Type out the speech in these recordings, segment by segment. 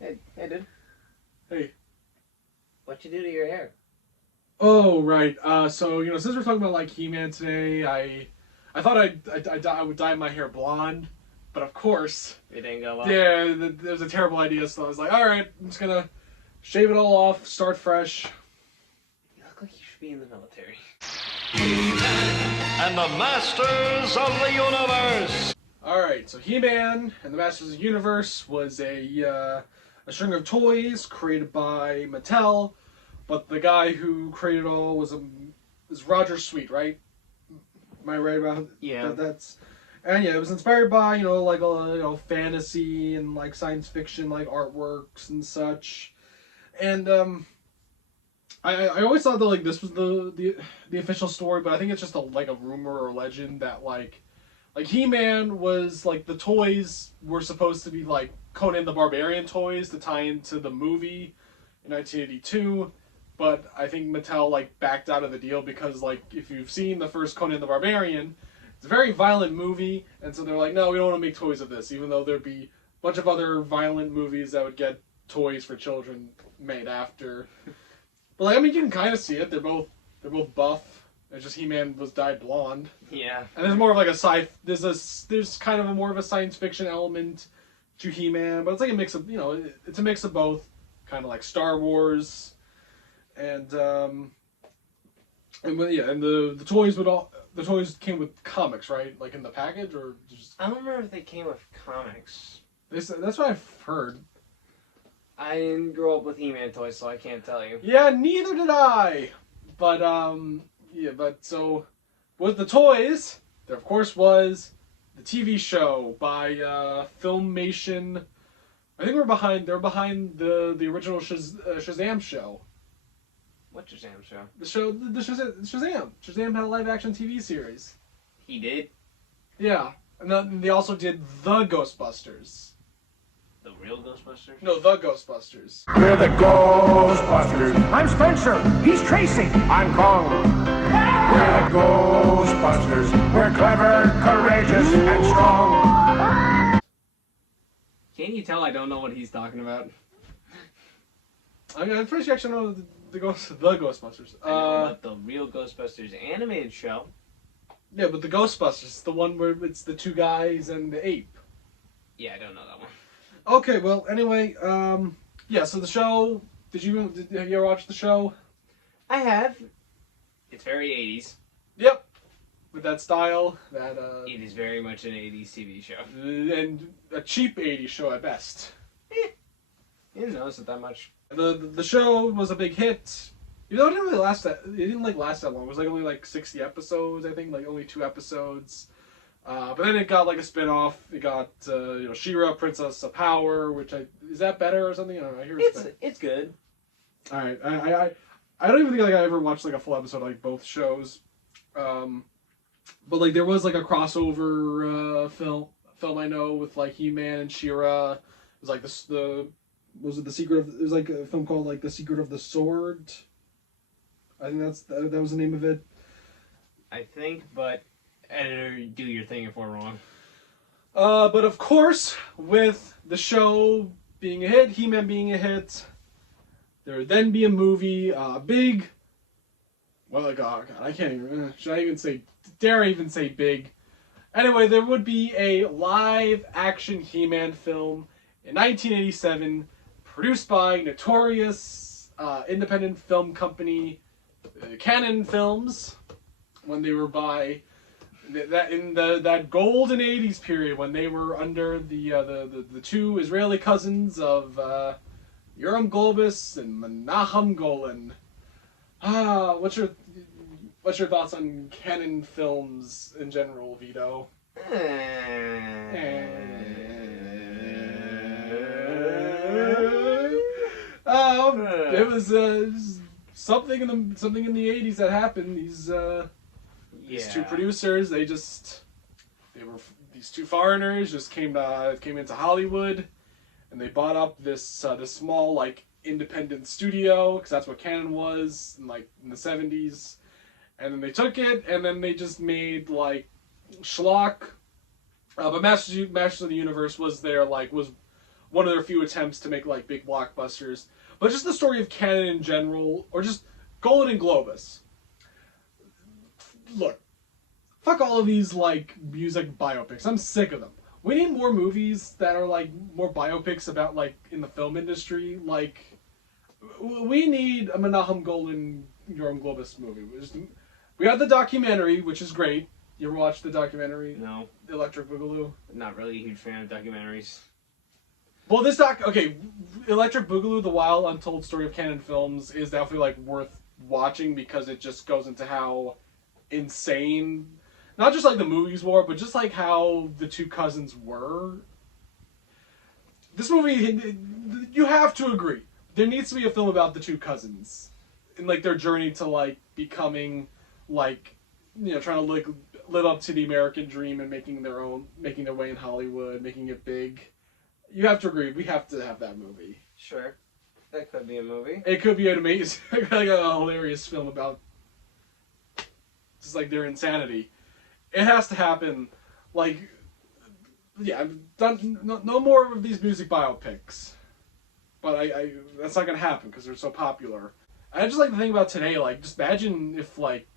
Hey, dude. Hey. What you do to your hair? Oh, right. So, since we're talking about, like, He-Man today, I thought I would dye my hair blonde, but of course, It didn't go well. yeah, it was a terrible idea, so I was like, alright, I'm just gonna shave it all off, start fresh. You look like you should be in the military. And the Masters of the Universe. Alright, so He-Man and the Masters of the Universe was a string of toys created by Mattel, but the guy who created it all was Roger Sweet, right? Am I right about Yeah. And yeah, it was inspired by fantasy and like science fiction like artworks and such. And I always thought that like this was the official story, but I think it's just a rumor or legend that like He-Man was like the toys were supposed to be like Conan the Barbarian toys to tie into the movie in 1982. But I think Mattel like backed out of the deal because like if you've seen the first Conan the Barbarian, it's a very violent movie, and so they're like, no, we don't want to make toys of this, even though there'd be a bunch of other violent movies that would get toys for children made after. But like I mean, you can kind of see it. They're both buff. It's just He-Man was dyed blonde. Yeah. And there's more of like there's kind of more of a science fiction element to He-Man, but it's like a mix of it's a mix of both, kind of like Star Wars. And the toys came with comics, right? Like in the package, or just I don't remember if they came with comics. that's what I've heard. I didn't grow up with He-Man toys, so I can't tell you. Yeah, neither did I. But so with the toys, there of course was the TV show by Filmation. I think they're behind the original Shazam show. What Shazam show? The Shazam. Shazam had a live action TV series. He did? Yeah. And then they also did The Ghostbusters. The real Ghostbusters? No, The Ghostbusters. We're the Ghostbusters. I'm Spencer. He's Tracy. I'm Kong. We're the Ghostbusters. We're clever, courageous, and strong. Can't you tell I don't know what he's talking about? I mean, I'm pretty sure I actually know the Ghostbusters. I know about the real Ghostbusters animated show. Yeah, but the Ghostbusters, the one where it's the two guys and the ape. Yeah, I don't know that one. Okay, well, anyway, yeah, so the show, have you ever watched the show? I have. It's very 80s. Yep. With that style, It is very much an 80s TV show. and a cheap 80s show at best. You didn't notice it that much. The show was a big hit. Even though it didn't really last it didn't last that long. It was only 60 episodes, I think, only 2 episodes. But then it got a spin-off. It got She-Ra, Princess of Power, which is that better or something? I don't know. I hear It's good. All right. I don't even think I ever watched a full episode of both shows. But there was a crossover film I know with He-Man and She-Ra. It was was it The Secret of... It was a film called The Secret of the Sword. I think that was the name of it. I think, but editor, do your thing if we're wrong. But of course, with the show being a hit, He-Man being a hit, there would then be a movie, big... Well, oh God, I can't even... Dare I even say big? Anyway, there would be a live-action He-Man film in 1987, produced by notorious independent film company Cannon Films, when they were by that golden 80s period when they were under the two Israeli cousins of Yoram Globus and Menachem Golan. What's your thoughts on Cannon Films in general, Vito? It was something in the 80s that happened. These two producers, these two foreigners just came into Hollywood, and they bought up this small independent studio, because that's what Canon was in the 70s, and then they took it and then they just made schlock. But Masters of the Universe was one of their few attempts to make like big blockbusters. But just the story of canon in general, or just Golden Globus. Look, fuck all of these like music biopics. I'm sick of them. We need more movies that are like more biopics about like in the film industry. Like, we need a Menachem Golden Globus movie. We got the documentary, which is great. You ever watch the documentary? No. Electric Boogaloo? Not really a huge fan of documentaries. Well, Electric Boogaloo, The Wild Untold Story of Canon Films is definitely like worth watching because it just goes into how insane, not just like the movies were, but just like how the two cousins were. This movie, you have to agree, there needs to be a film about the two cousins and like their journey to like becoming like, you know, trying to like live up to the American dream and making their way in Hollywood, making it big. You have to agree, we have to have that movie. Sure. That could be a movie. It could be an amazing, like a hilarious film about just like their insanity. It has to happen. Like, yeah, I've done no more of these music biopics. But I that's not gonna happen because they're so popular. I just like to think about today, like, just imagine if like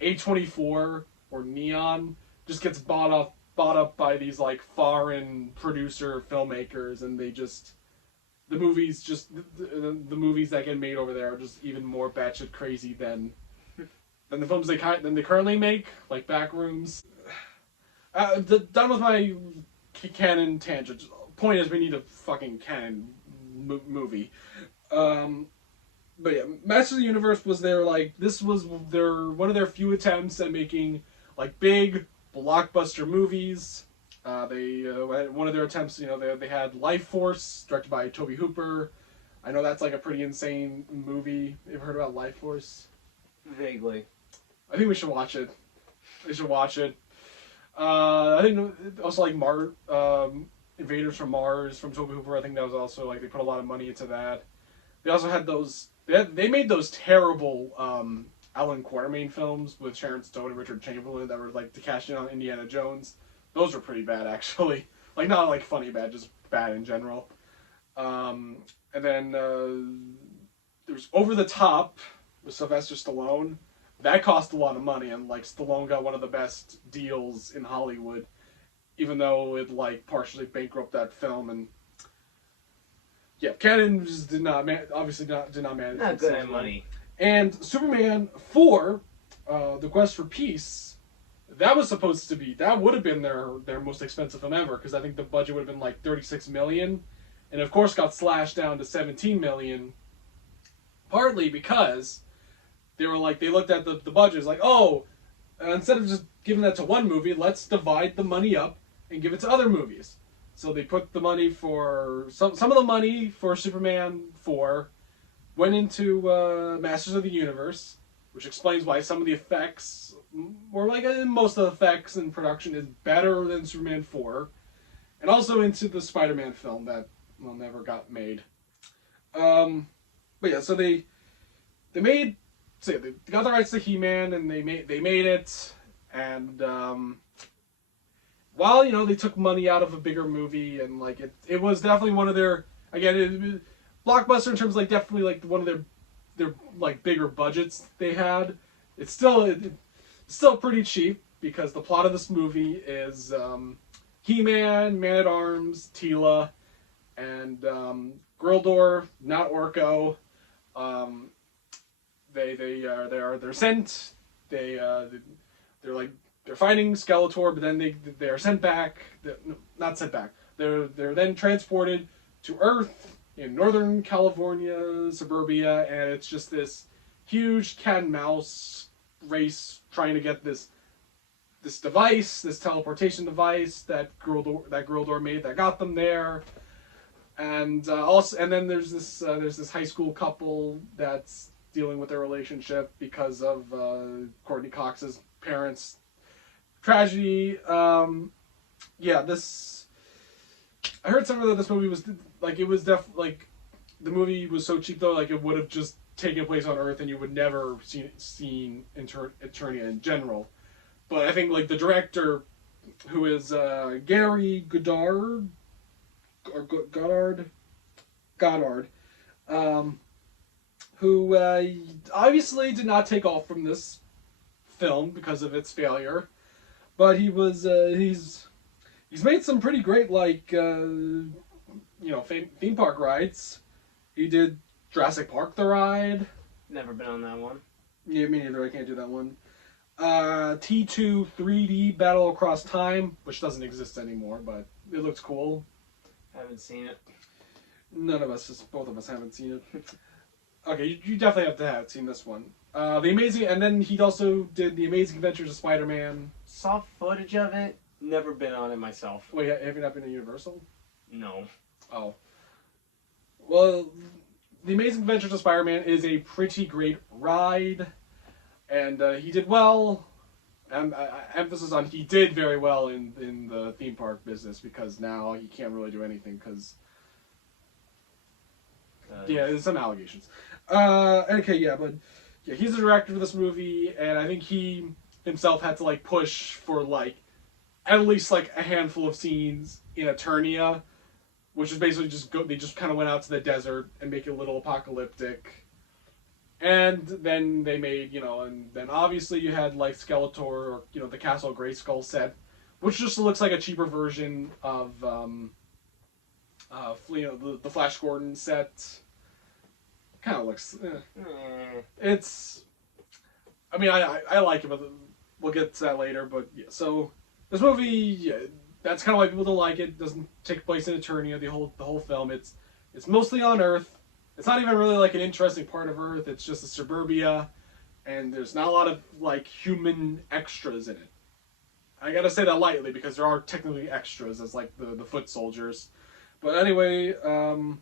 A24 or Neon just gets bought up by these like foreign producer filmmakers, and they just the movies that get made over there are just even more batshit crazy than the films they currently make, like Backrooms. Done with my canon tangent. Point is, we need a fucking canon movie. But yeah, Masters of the Universe was one of their few attempts at making like big blockbuster movies. One of their attempts, you know, they had Life Force, directed by Tobe Hooper. I know that's like a pretty insane movie. You ever heard about Life Force? Vaguely. I think we should watch it. I think also like Invaders from Mars from Tobe Hooper. I think that was also like they put a lot of money into that. They also had those. They made those terrible Alan Quartermain films with Sharon Stone and Richard Chamberlain that were like to cash in on Indiana Jones. Those were pretty bad, actually. Like, not like funny bad, just bad in general. And then there's Over the Top with Sylvester Stallone. That cost a lot of money, and like Stallone got one of the best deals in Hollywood, even though it like partially bankrupted that film. And yeah, Cannon just did not manage. Not good at money. And Superman 4, The Quest for Peace, that would have been their most expensive film ever, because I think the budget would have been like $36 million, and of course got slashed down to $17 million, partly because they looked at the budget, like, instead of just giving that to one movie, let's divide the money up and give it to other movies. So they put the money for, some of the money for Superman 4 went into Masters of the Universe, which explains why some of the effects, or like most of the effects and production, is better than Superman 4, and also into the Spider-Man film that never got made. But yeah, so they got the rights to He-Man, and they made it, and while, you know, they took money out of a bigger movie, and like it was definitely one of their, again, blockbuster in terms of like definitely like one of their like bigger budgets they had. It's still pretty cheap, because the plot of this movie is He-Man, Man-at-Arms, Teela, and Grildor, not Orko. They're sent. They're fighting Skeletor, but then they are sent back. Not sent back. They're then transported to Earth in Northern California, suburbia, and it's just this huge cat and mouse race trying to get this device, this teleportation device that Grildor made that got them there. And then there's this high school couple that's dealing with their relationship because of Courtney Cox's parents' tragedy. I heard somewhere that this movie was like, it was the movie was so cheap though, like it would have just taken place on Earth and you would never seen Eternia in general. But I think like the director, who is Gary Goddard, Goddard, who obviously did not take off from this film because of its failure, but he's made some pretty great theme park rides. He did Jurassic Park the ride. Never been on that one. Yeah, me neither. I can't do that one. T2 3D Battle Across Time, which doesn't exist anymore, but it looks cool. Haven't seen it. Both of us haven't seen it. Okay, you definitely have to have seen this one. And then he also did The Amazing Adventures of Spider-Man. Saw footage of it. Never been on it myself. Wait, have you not been to Universal? No. Oh. Well, The Amazing Adventures of Spider-Man is a pretty great ride, and he did well. Emphasis on he did very well in the theme park business, because now he can't really do anything because there's some allegations. But he's the director of this movie, and I think he himself had to push for at least a handful of scenes in Eternia, which is basically they just kind of went out to the desert and make it a little apocalyptic. And then they made, and then obviously you had Skeletor, or the Castle Grayskull set, which just looks like a cheaper version of the Flash Gordon set. Kind of looks. It's. I mean, I like it, but we'll get to that later. But yeah, so this movie, that's kind of why people don't like it. It doesn't take place in Eternia. The whole film, it's mostly on Earth. It's not even really an interesting part of Earth. It's just a suburbia, and there's not a lot of human extras in it. I gotta say that lightly, because there are technically extras as the foot soldiers. But anyway, the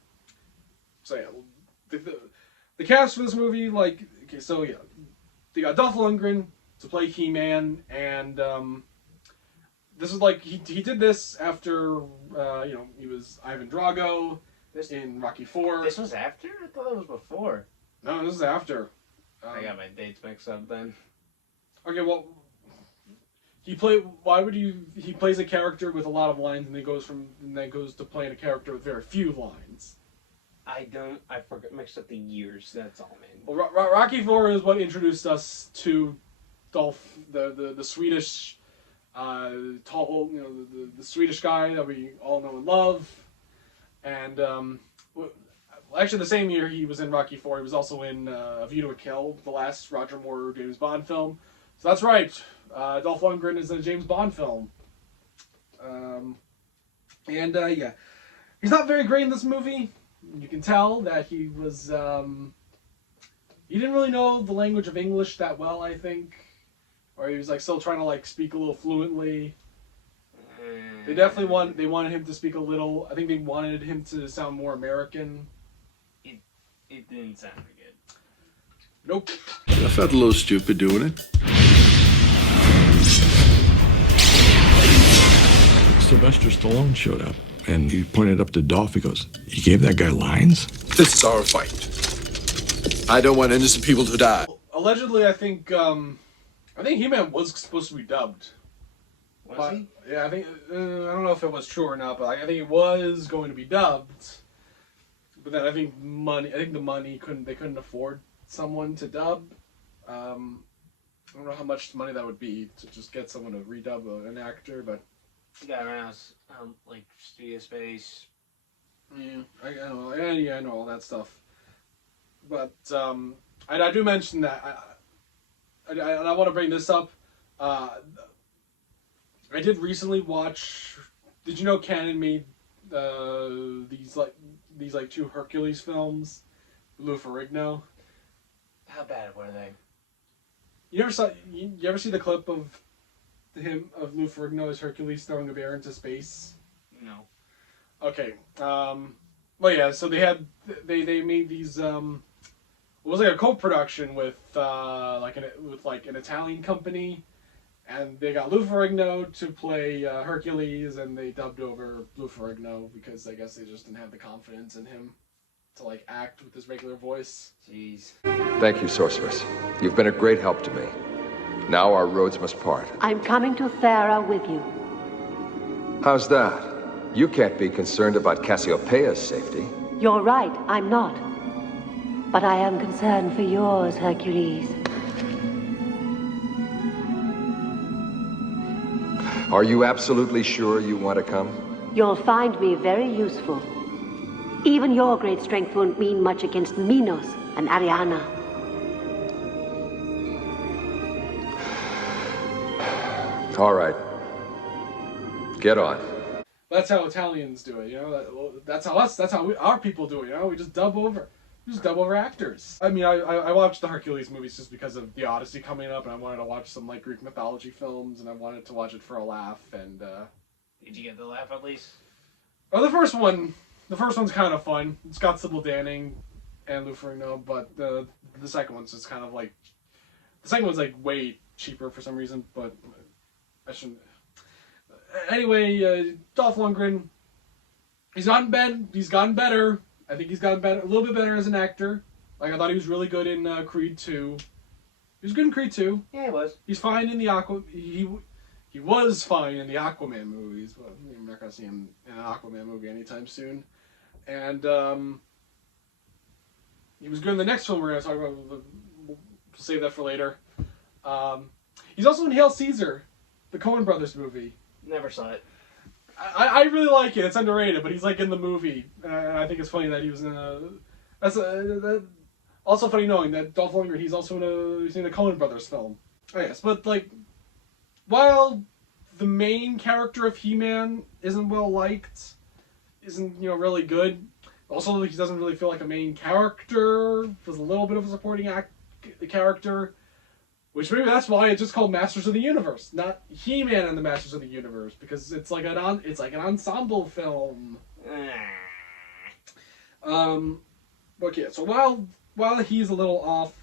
cast for this movie, they got Dolph Lundgren to play He-Man, and this is he did this after he was Ivan Drago in Rocky IV. This was after? I thought it was before. No, this is after. I got my dates mixed up then. Okay, well, he plays a character with a lot of lines, and then goes to playing a character with very few lines. I mixed up the years, that's all, man. Well, Rocky IV is what introduced us to Dolph, the Swedish, tall, the Swedish guy that we all know and love. And, actually the same year he was in Rocky IV, he was also in Vito, the last Roger Moore James Bond film. So that's right, Dolph Lundgren is in a James Bond film. He's not very great in this movie. You can tell that he was, he didn't really know the language of English that well, I think. Or he was still trying to speak a little fluently. They definitely wanted him to speak a little, I think they wanted him to sound more American. It didn't sound good. Nope. I felt a little stupid doing it. Sylvester Stallone showed up, and he pointed up to Dolph. He goes, "You gave that guy lines?" This is our fight. I don't want innocent people to die. Allegedly, I think He-Man was supposed to be dubbed. Was he? Yeah, I think I don't know if it was true or not, but I think it was going to be dubbed. But then I think the money they couldn't afford someone to dub. I don't know how much money that would be to just get someone to redub an actor, but You got around studio space. yeah, I know. Yeah, I know all that stuff. But I do mention that I want to bring this up. I did recently watch. Did you know Canon made these two Hercules films, Lou Ferrigno? How bad were they? You ever see the clip of Lou Ferrigno as Hercules throwing a bear into space? No. Okay. Well, yeah. So they made these. It was a co-production with an Italian company, and they got Lou Ferrigno to play Hercules, and they dubbed over Lou Ferrigno because I guess they just didn't have the confidence in him to act with his regular voice. Jeez. Thank you, Sorceress. You've been a great help to me. Now our roads must part. I'm coming to Thera with you. How's that? You can't be concerned about Cassiopeia's safety. You're right, I'm not. But I am concerned for yours, Hercules. Are you absolutely sure you want to come? You'll find me very useful. Even your great strength won't mean much against Minos and Ariana. All right. Get on. That's how Italians do it, you know. That's how our people do it, you know. We just dub over actors. I mean, I watched the Hercules movies just because of the Odyssey coming up, and I wanted to watch some like Greek mythology films, and I wanted to watch it for a laugh. And Did you get the laugh at least? oh, the first one's kind of fun. It's got Sybil Danning and Lou Ferrigno, but the second one's just kind of like way cheaper for some reason. But I shouldn't. Anyway, Dolph Lundgren, he's gotten better. I think he's gotten better, a little bit better as an actor. Like, I thought he was really good in Creed 2. He was good in Creed 2. Yeah, he was. He's fine in the He was fine in the Aquaman movies, but I'm not gonna see him in an Aquaman movie anytime soon. And he was good in the next film we're gonna talk about. We'll save that for later. He's also in Hail Caesar, the Coen Brothers movie. Never saw it. I really like it. It's underrated, but he's like in the movie, and I think it's funny that he was in also funny knowing that Dolph Lundgren, he's also in a Coen Brothers film. Oh yes, but like, while the main character of He-Man isn't well liked, isn't really good. Also, he doesn't really feel like a main character. Feels a little bit of a supporting character. Which maybe that's why it's just called Masters of the Universe, not He-Man and the Masters of the Universe, because it's like an ensemble film. Okay, so while he's a little off,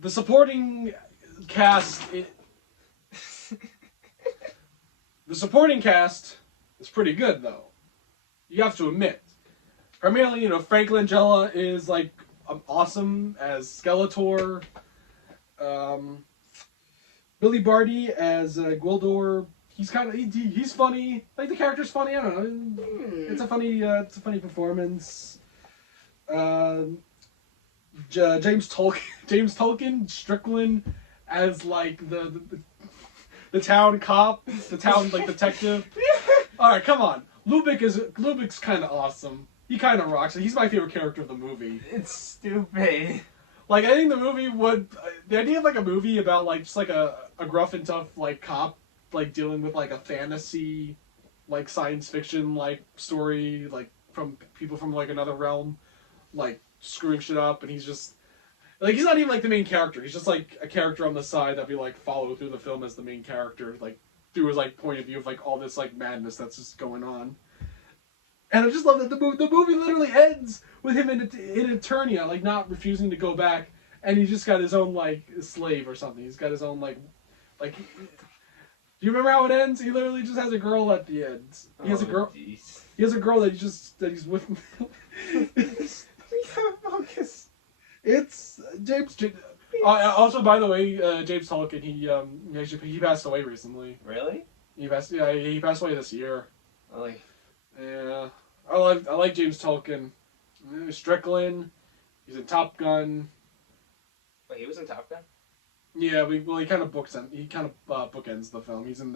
the supporting cast is pretty good though. You have to admit. Primarily, Frank Langella is like awesome as Skeletor. Billy Barty as Gwildor, he's funny. Like, the character's funny. I don't know. It's a funny performance. James Tolkien, Strickland as like the town cop, the town like detective. All right, come on. Lubick's kind of awesome. He kind of rocks. He's my favorite character of the movie. It's stupid. Like, I think the idea of like a movie about like just like a gruff and tough like cop like dealing with like a fantasy like science fiction like story like from people from like another realm like screwing shit up, and he's just like, he's not even like the main character. He's just like a character on the side that we like follow through the film as the main character, like through his like point of view of like all this like madness that's just going on. And I just love that the movie literally ends with him in Eternia, like not refusing to go back, and he's just got his own like slave or something. He's got his own like. Do you remember how it ends? He literally just has a girl at the end. He has a girl. Geez. He has a girl that he's with. Focus. It's James. Also, by the way, James Tolkien, he passed away recently. Really? He passed away this year. Really? Yeah, I like James Tolkien. Strickland, he's in Top Gun. Wait, he was in Top Gun? Yeah, he kind of bookends the film. He's in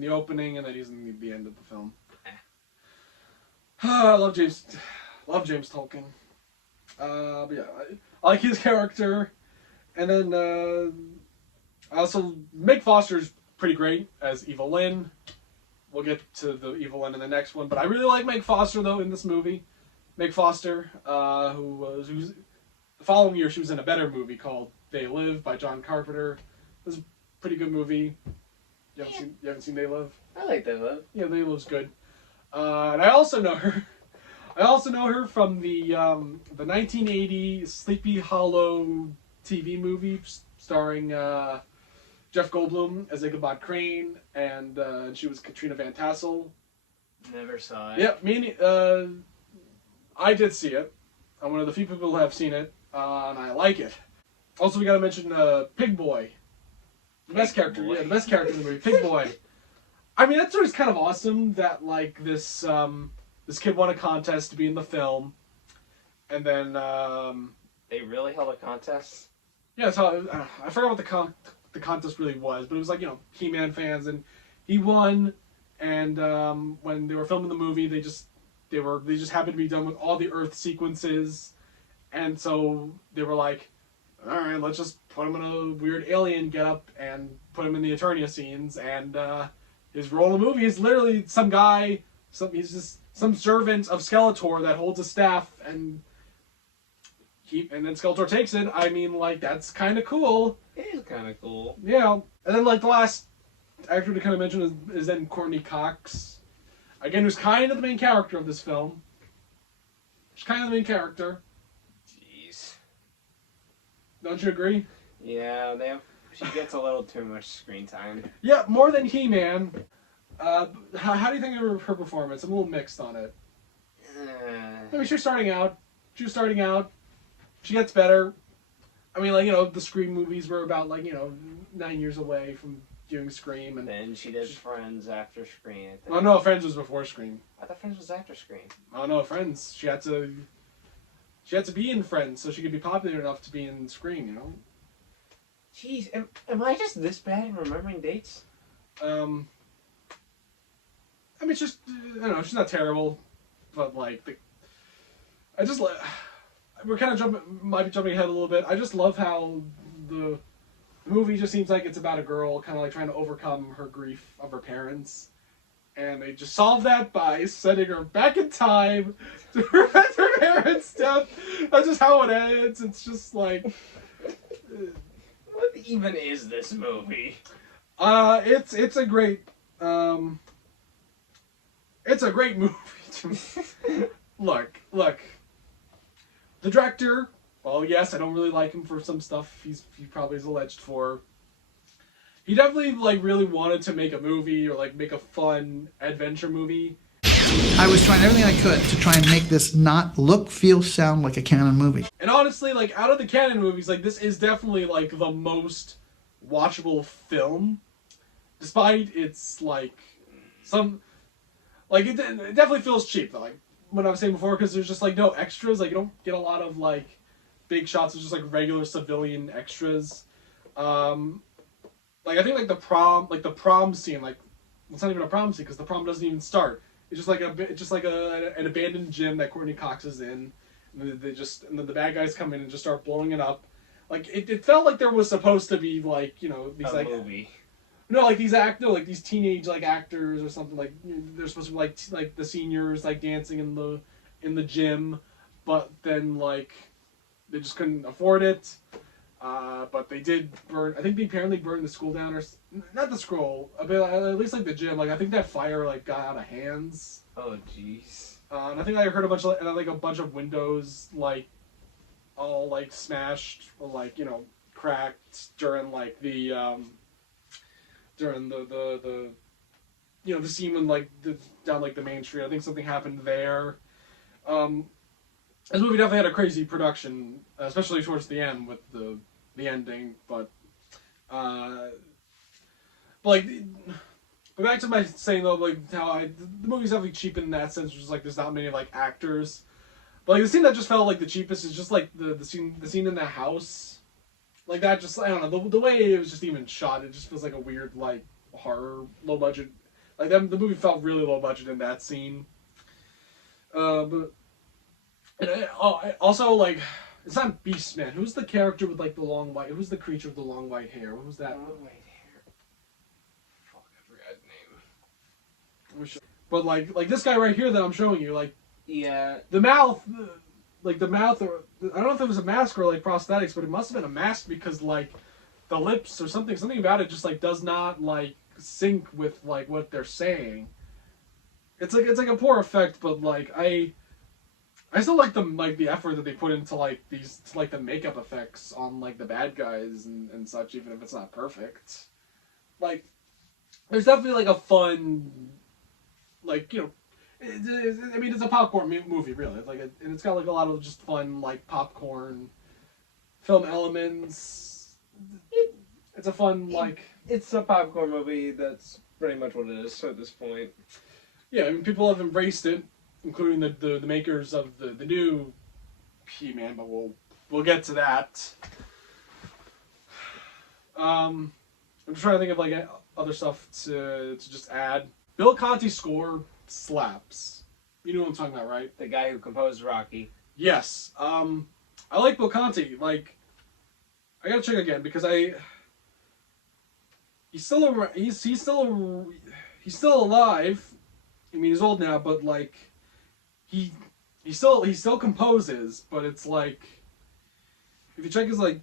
the opening, and then he's in the end of the film. I love James Tolkien. But yeah, I like his character, and then also Meg Foster's pretty great as Eva Lynn. We'll get to the Evil One in the next one, but I really like Meg Foster though in this movie. Meg Foster, who's the following year she was in a better movie called They Live by John Carpenter. It was a pretty good movie. You haven't seen They Live? I like They Live. Yeah, They Live's good. And I also know her. From the 1980 Sleepy Hollow TV movie starring Jeff Goldblum as Ichabod Crane, and she was Katrina Van Tassel. Never saw it. Yeah, I did see it. I'm one of the few people who have seen it, and I like it. Also, we gotta mention Pig Boy. The best character in the movie, Pig Boy. I mean, that story's kind of awesome that, like, this kid won a contest to be in the film. And then, They really held a contest? yeah, so I forgot what the contest really was, but it was like, He-Man fans, and he won. And when they were filming the movie, they just happened to be done with all the Earth sequences, and so they were like, all right, let's just put him in a weird alien getup and put him in the Eternia scenes. And his role in the movie is literally some guy, he's just some servant of Skeletor that holds a staff, and then Skeletor takes it. I mean, like, that's kind of cool. It is kind of cool. Yeah. And then, like, the last actor to kind of mention is then Courtney Cox. Again, who's kind of the main character of this film. She's kind of the main character. Jeez. Don't you agree? Yeah, she gets a little too much screen time. Yeah, more than He-Man. How do you think of her performance? I'm a little mixed on it. I mean, she was starting out. She gets better. I mean, like, the Scream movies were about, like, 9 years away from doing Scream. And then she did Friends after Scream. Oh, no, Friends was before Scream. I thought Friends was after Scream. Oh, no, Friends. She had to be in Friends so she could be popular enough to be in Scream, Jeez, am I just this bad in remembering dates? I mean, it's just, I don't know, she's not terrible, but, like, we're kind of might be jumping ahead a little bit. I just love how the movie just seems like it's about a girl kind of like trying to overcome her grief of her parents. And they just solve that by sending her back in time to prevent her parents' death. That's just how it ends. It's just like... What even is this movie? It's a great... it's a great movie. Look. The director, well, yes, I don't really like him for some stuff he probably is alleged for. He definitely, like, really wanted to make a movie or, like, make a fun adventure movie. I was trying everything I could to try and make this not look, feel, sound like a canon movie. And honestly, like, out of the canon movies, like, this is definitely, like, the most watchable film. Despite its, like, it definitely feels cheap, though. Like, what I was saying before, because there's just, like, no extras. Like, you don't get a lot of, like, big shots. It's just, like, regular civilian extras. Like, I think, like, the prom scene, like, it's not even a prom scene, because the prom doesn't even start. It's just, like, an abandoned gym that Courtney Cox is in. And then the bad guys come in and just start blowing it up. Like, it felt like there was supposed to be, like, these, like... movie. No, like, these teenage, like, actors or something, like, they're supposed to be, like the seniors, like, dancing in the gym, but then, like, they just couldn't afford it, but they did burn, I think they apparently burned the school down, or, not the school, but at least, like, the gym, like, I think that fire, like, got out of hands. Oh, jeez. And I think I heard a bunch of windows, like, all, like, smashed, or, like, cracked during, like, the scene when, like, down, like, the main street. I think something happened there. This movie definitely had a crazy production, especially towards the end with the ending, but like, but back to my saying, though, like, how the movie's definitely cheap in that sense, which is, like, there's not many, like, actors. But, like, the scene that just felt like the cheapest is just, like, the scene in the house. Like, that just, I don't know, the way it was just even shot, it just feels like a weird, like, horror, low budget. Like, the movie felt really low budget in that scene. Also, like, it's not Beastman. Who's the character with, like, who's the creature with the long white hair? What was that? Long white hair. Fuck, I forgot his name. But, like this guy right here that I'm showing you, like, yeah, the mouth, or I don't know if it was a mask or, like, prosthetics, but it must have been a mask because, like, the lips or something about it just, like, does not, like, sync with, like, what they're saying. It's like a poor effect, but, like, I still like the effort that they put into, like, the makeup effects on, like, the bad guys and such, even if it's not perfect. Like, there's definitely, like, a fun, like, I mean, it's a popcorn movie, really. It's and it's got, like, a lot of just fun, like, popcorn film elements. It's a fun, like... It's a popcorn movie that's pretty much what it is at this point. Yeah, I mean, people have embraced it, including the makers of the new He-Man, but we'll get to that. I'm just trying to think of like other stuff to just add. Bill Conti's score slaps. You know what I'm talking about, right? The guy who composed Rocky. Yes. I like Bill Conti. Like, I gotta check again because he's still alive. I mean, he's old now, but like, he still composes. But it's like, if you check his like,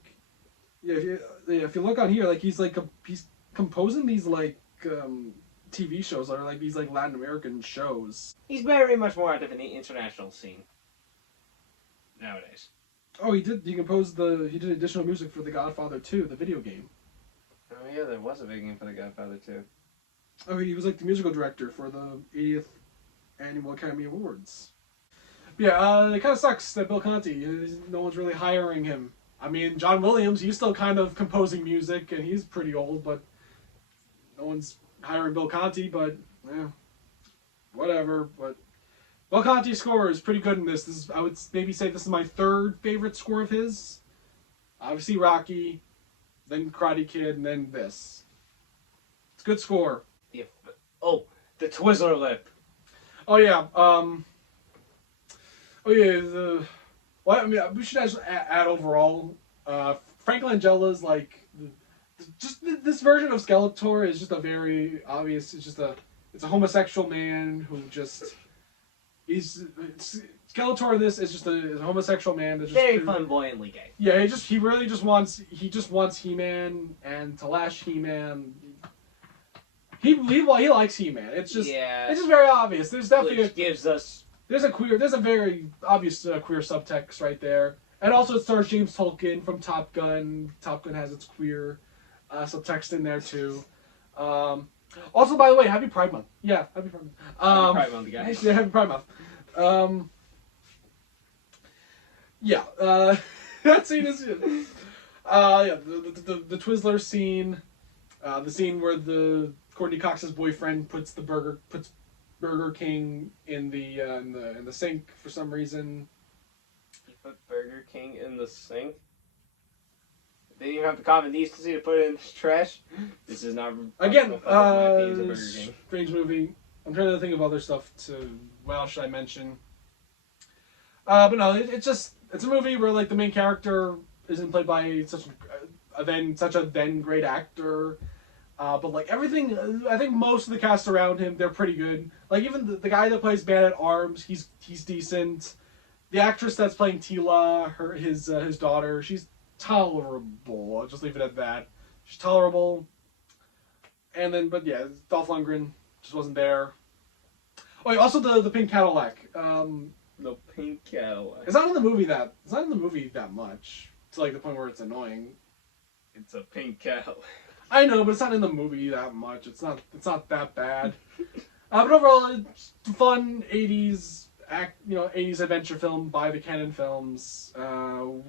if you look on here, like he's composing these like TV shows that are like these like Latin American shows. He's very much more active in the international scene nowadays. Oh, he did additional music for The Godfather 2, the video game. Oh yeah, there was a big game for The Godfather 2. Oh, he was like the musical director for the 80th Annual Academy Awards. But yeah, it kind of sucks that Bill Conti, no one's really hiring him. I mean, John Williams, he's still kind of composing music, and he's pretty old, but no one's hiring Bill Conti, but, whatever. But Bill Conti's score is pretty good in this. I would maybe say this is my third favorite score of his. Obviously Rocky, then Karate Kid, and then this. It's a good score. Oh, the Twizzler lip. Oh yeah. Well, I mean, we should actually add overall. Frank Langella's like, just this version of Skeletor is just a very obvious. It's a homosexual man who just Skeletor. This is just a homosexual man that's just very flamboyantly gay. Yeah, he really just wants He-Man and to lash He-Man. He likes He-Man. It's just very obvious. There's definitely there's a very obvious queer subtext right there. And also it stars James Tolkien from Top Gun. Top Gun has its queer subtext in there too. Also, by the way, Happy Pride Month. Yeah, Happy Pride Month. Happy Pride Month, guys. Yeah, Happy Pride Month. That scene is the Twizzler scene. The scene where the Courtney Cox's boyfriend puts Burger King in the sink for some reason. He put Burger King in the sink? They didn't even have the common decency to put it in the trash? This is not... Again, strange movie. I'm trying to think of other stuff what else should I mention? But no, it's a movie where like the main character isn't played by such a great actor. But like everything, I think most of the cast around him, they're pretty good. Like even the guy that plays Man at Arms, he's decent. The actress that's playing Tila, his daughter, she's tolerable. I'll just leave it at that. She's tolerable. And then, but yeah, Dolph Lundgren just wasn't there. Oh, yeah, also the pink Cadillac. The pink Cadillac. It's not in the movie that much. To like the point where it's annoying. It's a pink Cadillac. I know, but it's not in the movie that much. It's not that bad. But overall, it's fun 80s 80s adventure film by the Cannon Films.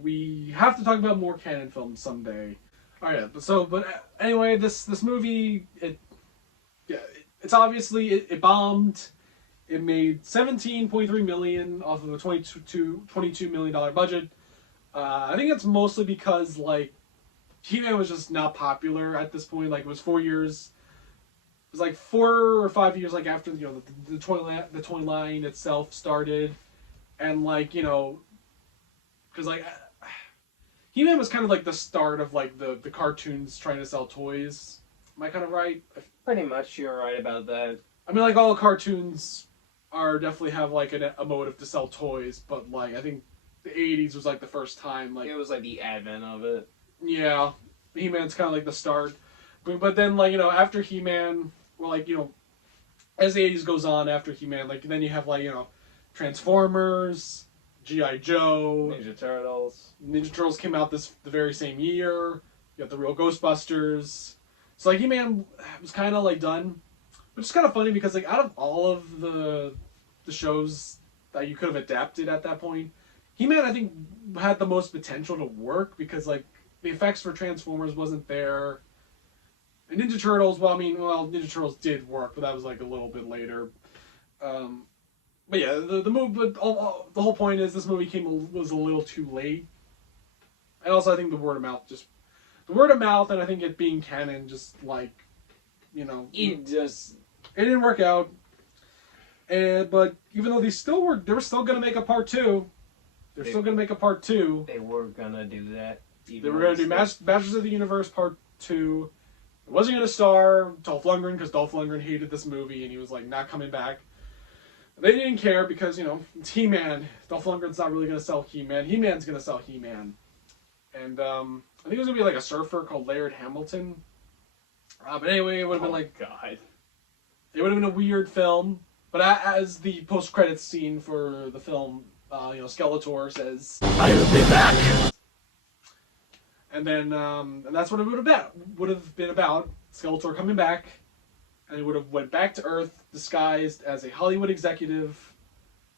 We have to talk about more Cannon Films someday. All right, but anyway, this movie it's obviously it bombed. It made $17.3 million off of a $22 million budget. I think it's mostly because like He-Man was just not popular at this point. Like it was 4 years. It was like 4 or 5 years like after the toy line itself started, and like because like He-Man was kind of like the start of like the cartoons trying to sell toys. Am I kind of right? Pretty much, you're right about that. I mean, like all cartoons definitely have like a motive to sell toys, but like I think the 80s was like the first time like it was like the advent of it. Yeah, He-Man's kind of like the start, but then like after He-Man, well like as the 80s goes on after He-Man, like then you have like Transformers, G.I. Joe, Ninja Turtles. Ninja Turtles came out the very same year. You got the real Ghostbusters. So like He-Man was kind of like done, which is kind of funny because like out of all of the shows that you could have adapted at that point, He-Man I think had the most potential to work because like the effects for Transformers wasn't there. And Ninja Turtles, Ninja Turtles did work, but that was like a little bit later. But yeah, the movie, but the whole point is this movie was a little too late. And also I think the word of mouth, and I think it being canon just like, It didn't work out. But even though they were still gonna make a part 2. They're still gonna make a part 2. They were gonna do that. They were gonna do Masters of the Universe part 2. It wasn't gonna star Dolph Lundgren because Dolph Lundgren hated this movie and he was like not coming back. They didn't care because it's He-Man. Dolph Lundgren's not really gonna sell He-Man. He-Man's gonna sell He-Man. And I think it was gonna be like a surfer called Laird Hamilton. But anyway, it would have been like God. It would have been a weird film. But as the post-credits scene for the film, Skeletor says, "I will be back." And then, and that's what it would have been about. Skeletor coming back, and he would have went back to Earth disguised as a Hollywood executive,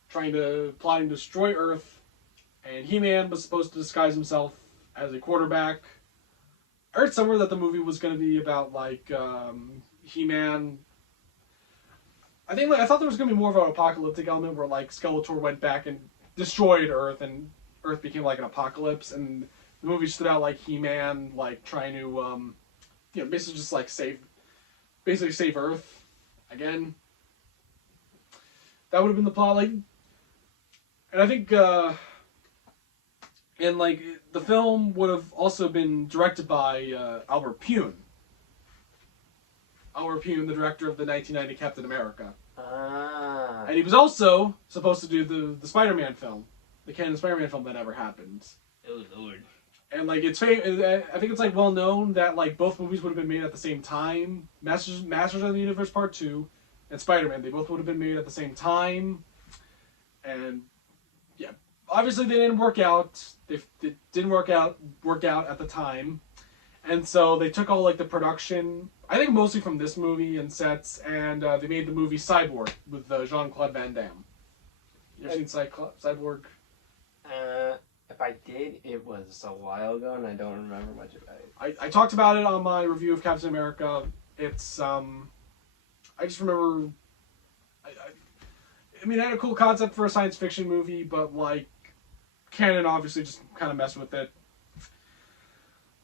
plotting to destroy Earth. And He-Man was supposed to disguise himself as a quarterback. I heard somewhere that the movie was going to be about like He-Man. I thought there was going to be more of an apocalyptic element where like Skeletor went back and destroyed Earth, and Earth became like an apocalypse, and the movie stood out like He-Man, like trying to, basically just like save Earth again. That would have been the plot, like, and I think, and like the film would have also been directed by Albert Pune. Albert Pune, the director of the 1990 Captain America. Ah. And he was also supposed to do the Spider-Man film, the canon Spider-Man film that never happened. Oh Lord. And like I think it's like well known that like both movies would have been made at the same time. Masters of the Universe Part 2 and Spider-Man, they both would have been made at the same time. And yeah, obviously they didn't work out. They didn't work out at the time. And so they took all like the production, I think mostly from this movie and sets, and they made the movie Cyborg with Jean-Claude Van Damme. You ever seen Cyborg? If I did, it was a while ago, and I don't remember much about it. I talked about it on my review of Captain America. It's I just remember, it had a cool concept for a science fiction movie, but like canon obviously just kind of messed with it.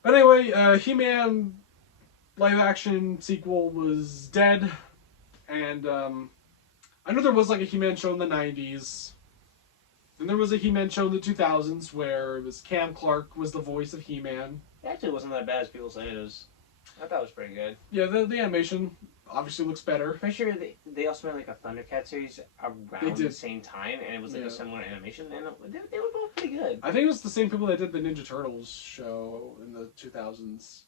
But anyway, He-Man live-action sequel was dead, and I know there was like a He-Man show in the 90s, and there was a He-Man show in the 2000s where it was Cam Clark was the voice of He-Man. It actually wasn't that bad as people say it is. I thought it was pretty good. Yeah, the animation obviously looks better. Pretty sure they also made like a Thundercat series around the same time, and it was like a similar animation, and they were both pretty good. I think it was the same people that did the Ninja Turtles show in the 2000s.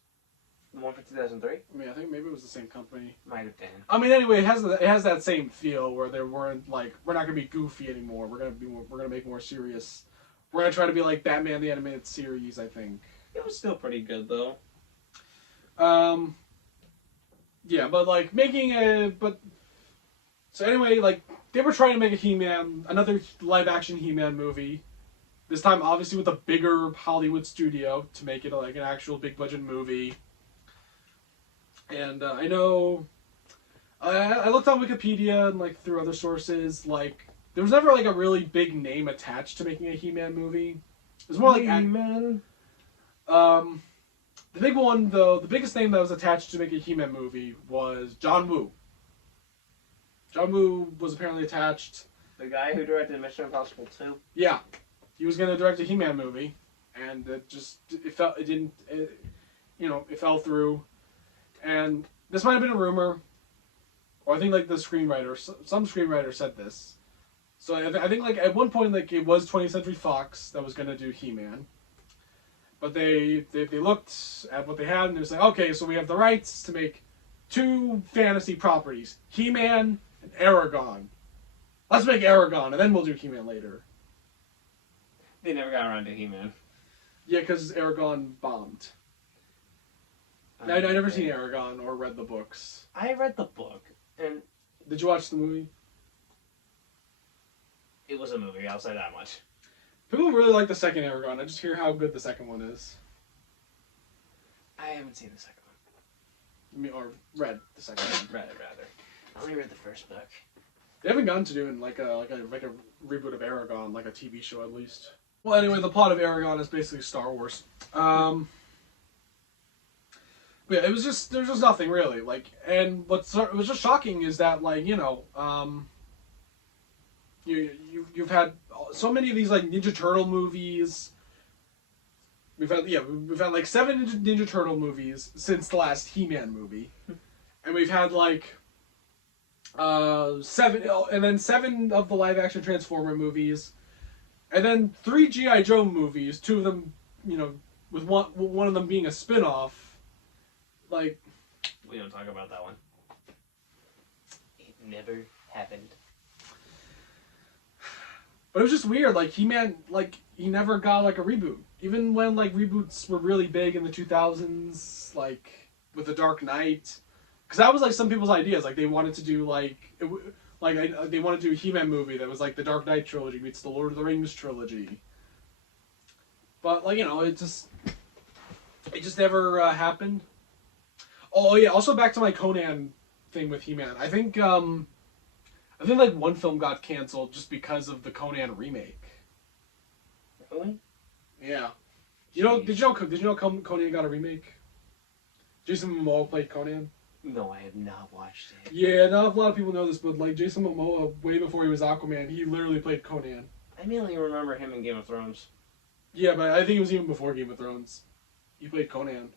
The one for 2003? I think maybe it was the same company. Might have been. Anyway, it has that same feel where they weren't like, we're not gonna be goofy anymore. We're gonna make more serious. We're gonna try to be like Batman the Animated Series, I think. It was still pretty good though. Yeah, but like so anyway, like they were trying to make a He-Man, another live-action He-Man movie. This time, obviously, with a bigger Hollywood studio to make it like an actual big-budget movie. And I know, I looked on Wikipedia and like through other sources, like there was never like a really big name attached to making a He-Man movie. It was more like He-Man. The big one, though, the biggest name that was attached to make a He-Man movie was John Woo. John Woo was apparently attached. The guy who directed Mission Impossible 2? Yeah. He was going to direct a He-Man movie, and it fell through. And this might have been a rumor, or I think like the screenwriter, some screenwriter said this. So I think like at one point like it was 20th Century Fox that was going to do He-Man. But they looked at what they had and they was like, okay, so we have the rights to make 2 fantasy properties, He-Man and Aragon. Let's make Aragon and then we'll do He-Man later. They never got around to He-Man. Yeah, because Aragon bombed. I never seen Aragon or read the books. I read the book, and did you watch the movie? It was a movie, I'll say that much. People really like the second Aragon. I just hear how good the second one is. I haven't seen the second or read the second one. Rather. I only read the first book. They haven't gotten to doing like a reboot of Aragon, like a TV show at least. Well, anyway, the plot of Aragon is basically Star Wars. But yeah, there's just nothing really. Like, and what was just shocking is that, like, you've had so many of these like Ninja Turtle movies. We've had like 7 Ninja Turtle movies since the last He-Man movie, and we've had like 7 of the live-action Transformer movies, and then 3 G.I. Joe movies. 2 of them, with one of them being a spin-off. Like, we don't talk about that one. It never happened. But it was just weird. Like, He-Man, like, he never got like a reboot. Even when like reboots were really big in the 2000s, like with The Dark Knight, because that was like some people's ideas. Like they wanted to do they wanted to do a He-Man movie that was like the Dark Knight trilogy meets the Lord of the Rings trilogy. But like it just never happened. Oh yeah. Also back to my Conan thing with He-Man. I think like one film got canceled just because of the Conan remake. Really? Yeah. Did you know Conan got a remake? Jason Momoa played Conan. No, I have not watched it. Yeah, not a lot of people know this, but like Jason Momoa, way before he was Aquaman, he literally played Conan. I mainly remember him in Game of Thrones. Yeah, but I think it was even before Game of Thrones. He played Conan.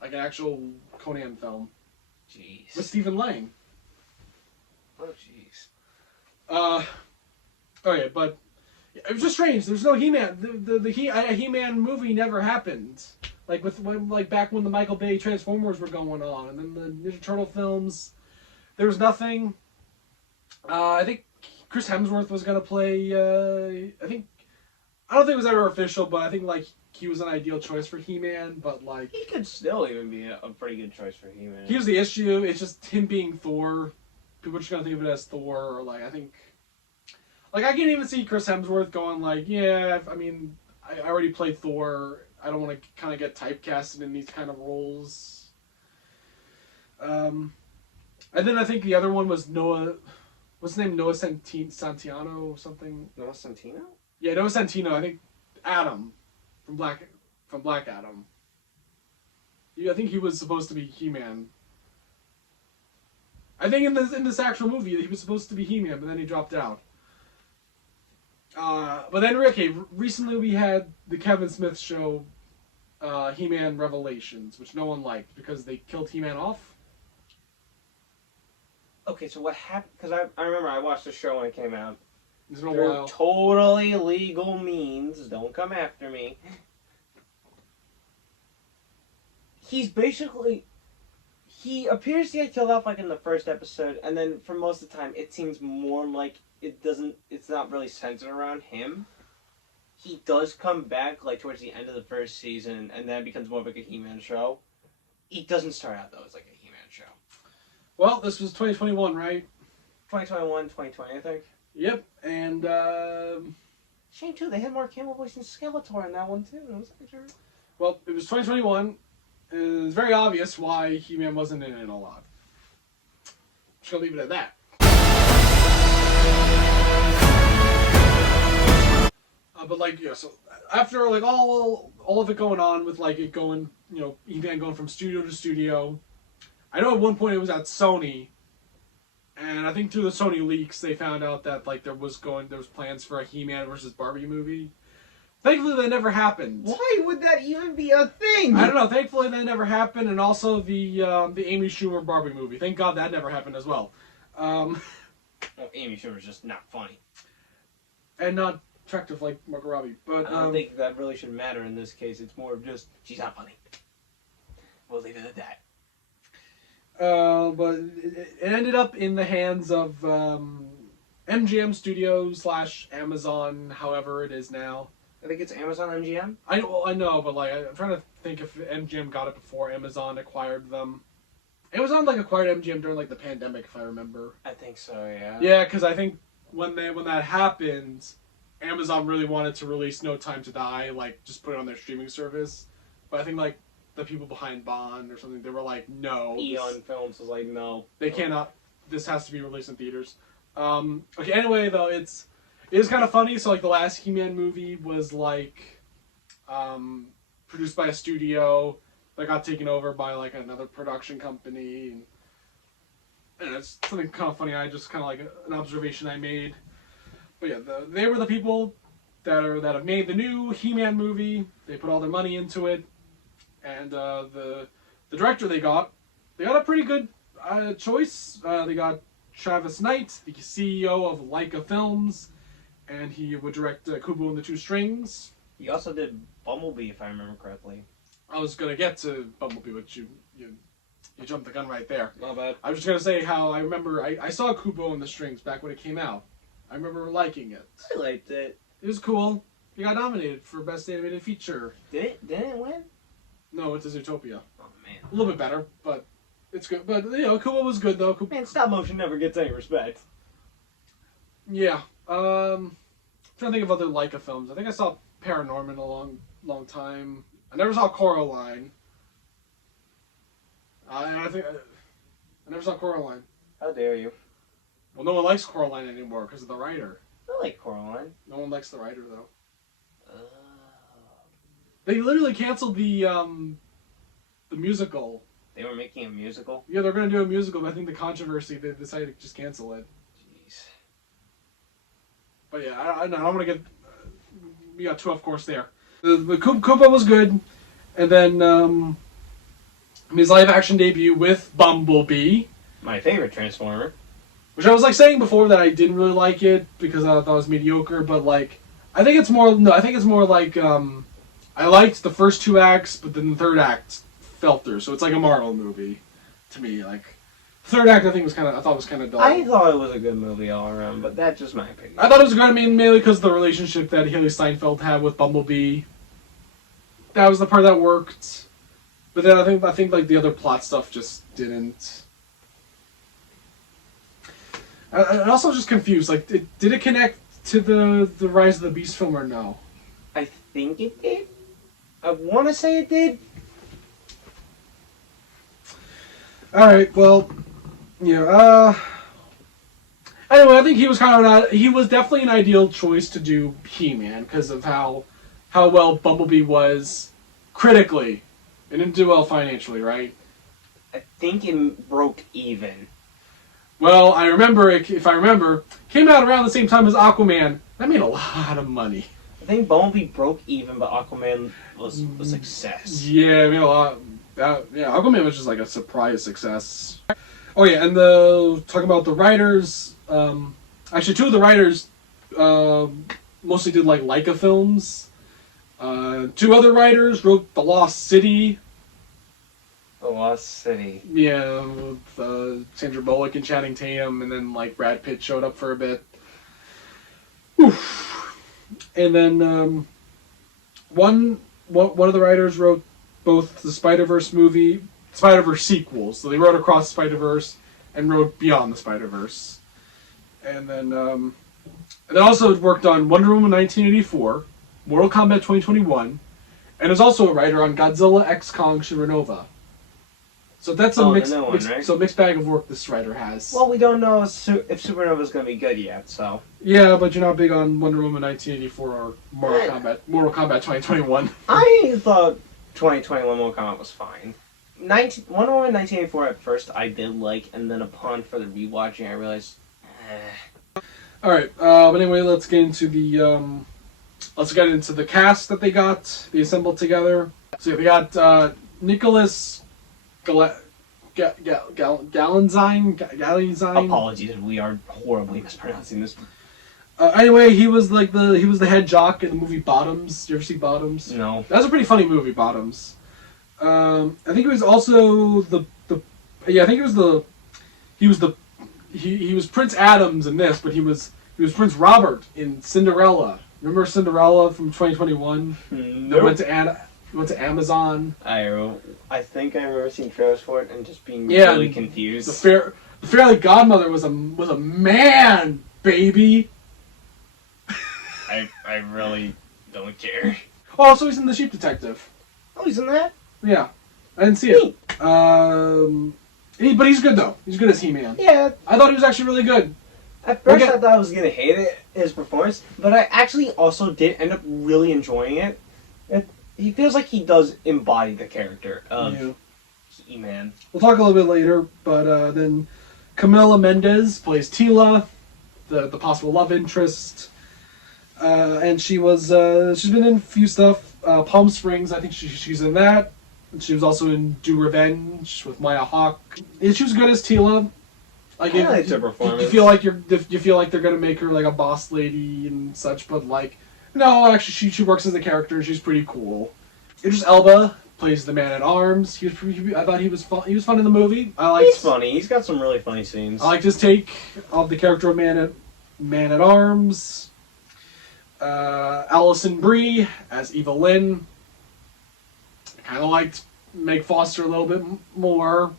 Like an actual Conan film. Jeez. With Stephen Lang. Oh, jeez. Okay, but it was just strange. There's no He-Man. The He-Man movie never happened. Like back when the Michael Bay Transformers were going on, and then the Ninja Turtle films, there was nothing. I think Chris Hemsworth was gonna play. I don't think it was ever official, but I think like he was an ideal choice for He-Man. But like he could still even be a pretty good choice for He-Man. Here's the issue: it's just him being Thor. People are just gonna think of it as Thor, or like I think. Like, I can't even see Chris Hemsworth going like, yeah, I mean, I already played Thor. I don't want to kind of get typecasted in these kind of roles. And then I think the other one was Noah, what's his name? Noah Santino or something? Noah Santino? Yeah, Noah Santino. I think Adam from Black Adam. I think he was supposed to be He-Man. I think in this actual movie he was supposed to be He-Man, but then he dropped out. But then, recently we had the Kevin Smith show, He-Man Revelations, which no one liked because they killed He-Man off. Okay, so what happened? Because I remember I watched the show when it came out. It's been a Through while. totally legal means. Don't come after me. He's basically... He appears to get killed off like in the first episode, and then for most of the time it seems more like it's not really centered around him. He does come back like towards the end of the first season, and then it becomes more of like a He-Man show. It doesn't start out though as like a He-Man show. Well, this was 2021, right? 2021, 2020, I think. Yep, and Shame too, they had more Camel Voice and Skeletor in that one too. It was actually... Well, it was 2021. It's very obvious why He-Man wasn't in it a lot. Just gonna leave it at that. But like, yeah, so after like all of it going on with like it going, He-Man going from studio to studio. I know at one point it was at Sony, and I think through the Sony leaks they found out that like there was plans for a He-Man versus Barbie movie. Thankfully, that never happened. Why would that even be a thing? I don't know. Thankfully, that never happened, and also the Amy Schumer Barbie movie. Thank God that never happened as well. Well, Amy Schumer's just not funny. And not attractive like Margot Robbie. But I don't think that really should matter in this case. It's more of just, she's not funny. We'll leave it at that. But it ended up in the hands of MGM Studios / Amazon, however it is now. I think it's Amazon MGM. I know, but like I'm trying to think if MGM got it before Amazon acquired them. Amazon like acquired MGM during like the pandemic, if I remember. I think so, yeah. Yeah, because I think when that happened, Amazon really wanted to release No Time to Die, like just put it on their streaming service. But I think like the people behind Bond or something. They were like, no. Eon Films was like, no. They cannot. This has to be released in theaters. Okay, anyway, though, it is kind of funny. So, like, the last He-Man movie was, like, produced by a studio that got taken over by, like, another production company. And it's something kind of funny. I just kind of, like, an observation I made. But, yeah, they were the people that have made the new He-Man movie. They put all their money into it. And the director they got a pretty good choice. They got Travis Knight, the CEO of Leica Films, and he would direct Kubo and the Two Strings. He also did Bumblebee, if I remember correctly. I was gonna get to Bumblebee, but you jumped the gun right there. Not bad. I was just gonna say how I remember I saw Kubo and the Strings back when it came out. I remember liking it. I liked it. It was cool. He got nominated for Best Animated Feature. Didn't it win? No, it's a Zootopia. Oh man. A little bit better, but it's good. But Kubo was good though. Man, stop motion never gets any respect. Yeah. I'm trying to think of other Leica films. I think I saw Paranorman a long time. I never saw Coraline. I never saw Coraline. How dare you? Well, no one likes Coraline anymore because of the writer. I like Coraline. No one likes the writer though. They literally canceled the musical. They were making a musical? Yeah, they're going to do a musical, but I think the controversy, they decided to just cancel it. Jeez. But yeah, I don't want to get... we got two off course there. The Koopa was good, and then his live-action debut with Bumblebee. My favorite Transformer. Which I was like saying before that I didn't really like it because I thought it was mediocre, but like... I think it's more like... I liked the first two acts, but then the third act fell through. So it's like a Marvel movie to me. Like, third act I thought was kind of dull. I thought it was a good movie all around, but that's just my opinion. I thought it was good. I mean, mainly because of the relationship that Haley Steinfeld had with Bumblebee. That was the part that worked. But then I think like the other plot stuff just didn't. I'm also just confused. Like, did it connect to the Rise of the Beast film or no? I think it did. I want to say it did. Alright, well, yeah, anyway, I think he was he was definitely an ideal choice to do He-Man because of how well Bumblebee was critically. It didn't do well financially, right? I think it broke even. Well, if I remember, came out around the same time as Aquaman. That made a lot of money. I think Bumblebee broke even, but Aquaman was a success. Yeah, I mean a lot. Aquaman was just like a surprise success. Oh yeah, and talking about the writers. Actually, two of the writers mostly did like Leica films. Two other writers wrote The Lost City. The Lost City. Yeah, with Sandra Bullock and Channing Tatum, and then like Brad Pitt showed up for a bit. Oof. And then one of the writers wrote both the Spider-Verse sequels. So they wrote Across the Spider-Verse and wrote Beyond the Spider-Verse. And then also worked on Wonder Woman 1984, Mortal Kombat 2021, and is also a writer on Godzilla X Kong Shiva Nova. So that's a mixed bag of work this writer has. Well, we don't know if Supernova's going to be good yet, so... Yeah, but you're not big on Wonder Woman 1984 or Mortal Kombat 2021. I thought 2021 Mortal Kombat was fine. Wonder Woman 1984 at first I did like, and then upon further rewatching I realized... Alright, but anyway, let's get into the cast that they assembled together. So they got Nicholas Galanzine. Apologies, we are horribly mispronouncing this. Anyway, he was the head jock in the movie Bottoms. You ever see Bottoms? No. That was a pretty funny movie, Bottoms. I think he was also he was Prince Adams in this, but he was Prince Robert in Cinderella. Remember Cinderella from 2021? Nope. Went to Amazon. I think I remember seeing trailers for it and just being really confused. The Fairy Godmother was a man, baby. I really don't care. Oh, also he's in The Sheep Detective. Oh, he's in that? Yeah. I didn't see it. But he's good though. He's good as He-Man. Yeah. I thought he was actually really good. At first, I thought I was gonna hate it, his performance, but I actually also did end up really enjoying it. He feels like he does embody the character of He-Man. We'll talk a little bit later, but then Camila Mendes plays Tila, the possible love interest, and she's been in a few stuff. Palm Springs, I think she's in that. And she was also in Do Revenge with Maya Hawke. Yeah, she was good as Tila. Like, I liked her performance. You feel like they're gonna make her like a boss lady and such, but like, no, actually she works as a character. She's pretty cool. Idris Elba plays the Man-at-Arms. I thought he was fun. He was fun in the movie. He's funny. He's got some really funny scenes. I liked his take of the character of Man-at-Arms. Alison Brie as Eva Lynn. I kind of liked Meg Foster a little bit more,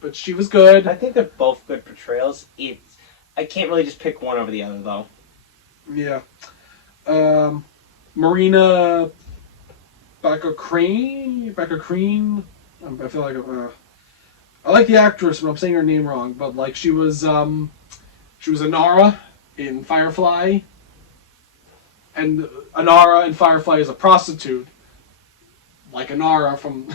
but she was good. I think they're both good portrayals. I can't really just pick one over the other, though. Yeah. Marina Baccarin. I feel like I like the actress, but I'm saying her name wrong. But like she was Anara in Firefly, and Anara in Firefly is a prostitute, like Anara from.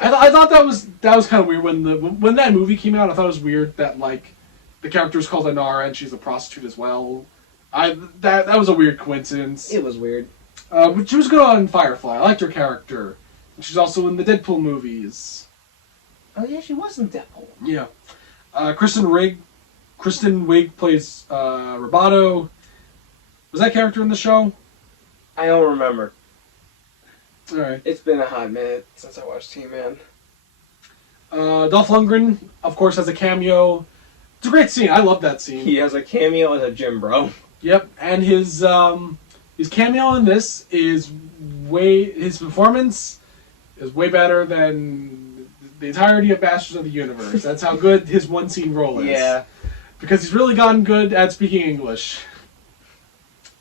I thought that was kind of weird when that movie came out. I thought it was weird that like the character is called Anara and she's a prostitute as well. That was a weird coincidence. It was weird. But she was good on Firefly. I liked her character. And she's also in the Deadpool movies. Oh yeah, she was in Deadpool. Yeah. Kristen Wiig plays Roboto. Was that character in the show? I don't remember. All right. It's been a hot minute since I watched He-Man. Dolph Lundgren, of course, has a cameo. It's a great scene. I love that scene. He has a cameo as a gym bro. Yep, and his cameo in this his performance is way better than the entirety of Masters of the Universe. That's how good his one scene role is. Yeah. Because he's really gotten good at speaking English.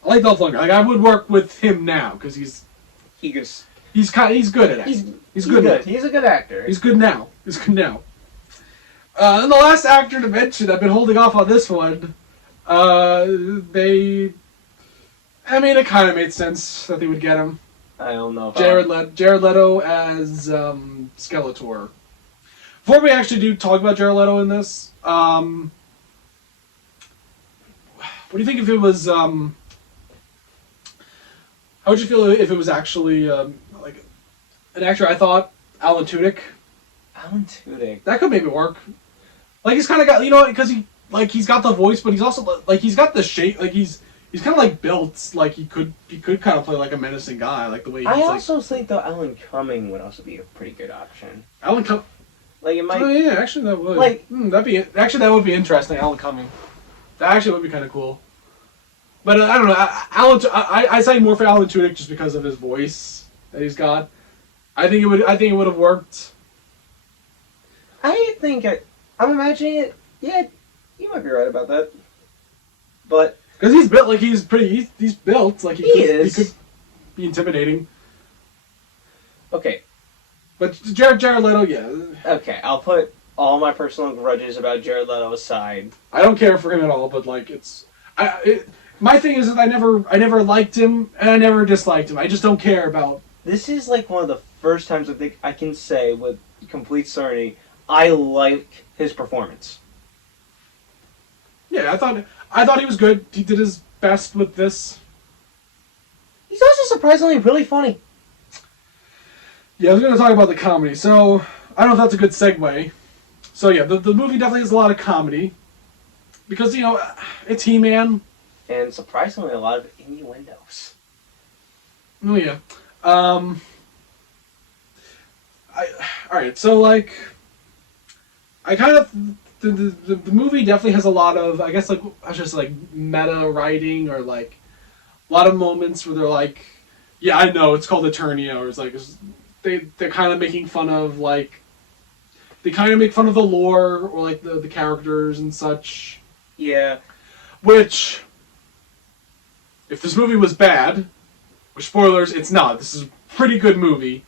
I like Dolph Lundgren. Like, I would work with him now because he's good at it. He's good. He's a good actor. He's good now. And the last actor to mention, I've been holding off on this one. It kind of made sense that they would get him. I don't know. Jared Leto as Skeletor. Before we actually do talk about Jared Leto in this, what do you think if it was? How would you feel if it was actually like an actor? I thought Alan Tudyk. Alan Tudyk. That could maybe work. Like he's kind of got because he's got the voice, but he's also like he's got the shape. Like he's kind of like built. Like he could kind of play like a menacing guy. Like the way he's I also think though Alan Cumming would also be a pretty good option. Alan Cumming. Like it might. Oh yeah, actually that would. Like that would be interesting. Alan Cumming. That actually would be kind of cool. But I don't know. I say more for Alan Tudyk just because of his voice that he's got. I think it would have worked. I'm imagining it. Yeah, you might be right about that. But because he's built like he's built like he could be intimidating. Okay. But Jared Leto, yeah. Okay, I'll put all my personal grudges about Jared Leto aside. I don't care for him at all, but like my thing is that I never liked him and I never disliked him. I just don't care about. This is like one of the first times I think I can say with complete certainty I like his performance. Yeah, I thought he was good. He did his best with this. He's also surprisingly really funny. Yeah, I was going to talk about the comedy. So, I don't know if that's a good segue. So yeah, the movie definitely has a lot of comedy. Because, it's He-Man. And surprisingly a lot of innuendos. Oh yeah. Alright, so like I kind of the movie definitely has a lot of, I guess, like, I was just like meta writing, or like a lot of moments where they're like, yeah, I know it's called Eternia, or it's like they're kind of making fun of, like, they kind of make fun of the lore or like the characters and such. Yeah. Which, if this movie was bad, which spoilers, it's not. This is a pretty good movie.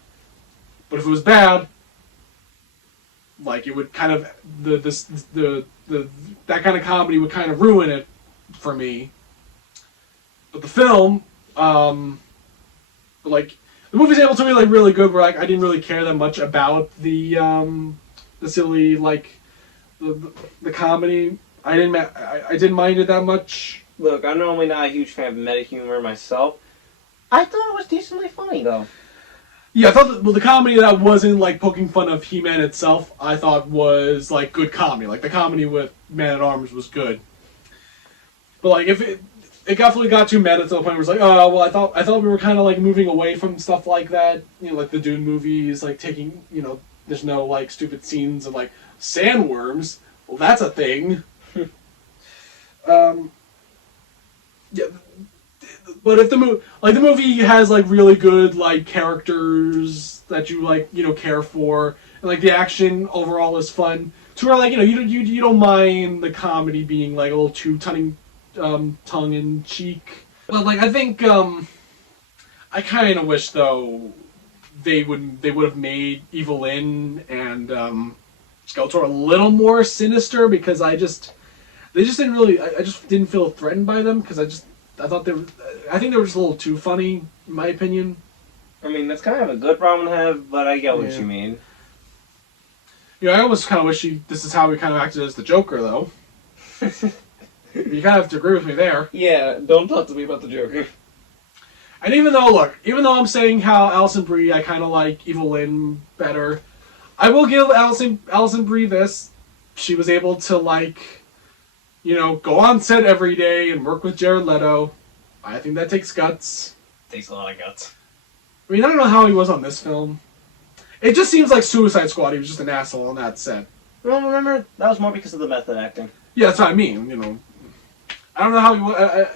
But if it was bad, like it would kind of that kind of comedy would kind of ruin it for me. But the film, like the movie's able to be like really good. Where like I didn't really care that much about the silly like the comedy. I didn't mind it that much. Look, I'm normally not a huge fan of meta humor myself. I thought it was decently funny though. Yeah, I thought the comedy that wasn't like poking fun of He-Man itself, I thought was like good comedy. Like the comedy with Man-at-Arms was good. But like if it definitely got too meta to the point where it was like, oh well, I thought we were kind of like moving away from stuff like that. You know, like the Dune movies, like taking, you know, there's no like stupid scenes of like sandworms. Well, that's a thing. Yeah. But if the movie has like really good like characters that you like, you know, care for, and like the action overall is fun, to where like, you know, you don't mind the comedy being like a little too tongue in cheek. But like I think I kind of wish though they would have made Evelyn and Skeletor a little more sinister, because they just didn't really, I just didn't feel threatened by them, because I think they were just a little too funny, in my opinion. I mean, that's kind of a good problem to have, but I get what you mean. Yeah, I almost kind of wish this is how we kind of acted as the Joker, though. You kind of have to agree with me there. Yeah, don't talk to me about the Joker. And even though I'm saying how Alison Brie, I kind of like Evelyn better, I will give Alison Brie this. She was able to, like, you know, go on set every day and work with Jared Leto. I think that takes guts. Takes a lot of guts. I mean, I don't know how he was on this film. It just seems like Suicide Squad. He was just an asshole on that set. Well, remember, that was more because of the method acting. Yeah, that's what I mean, you know. I don't know how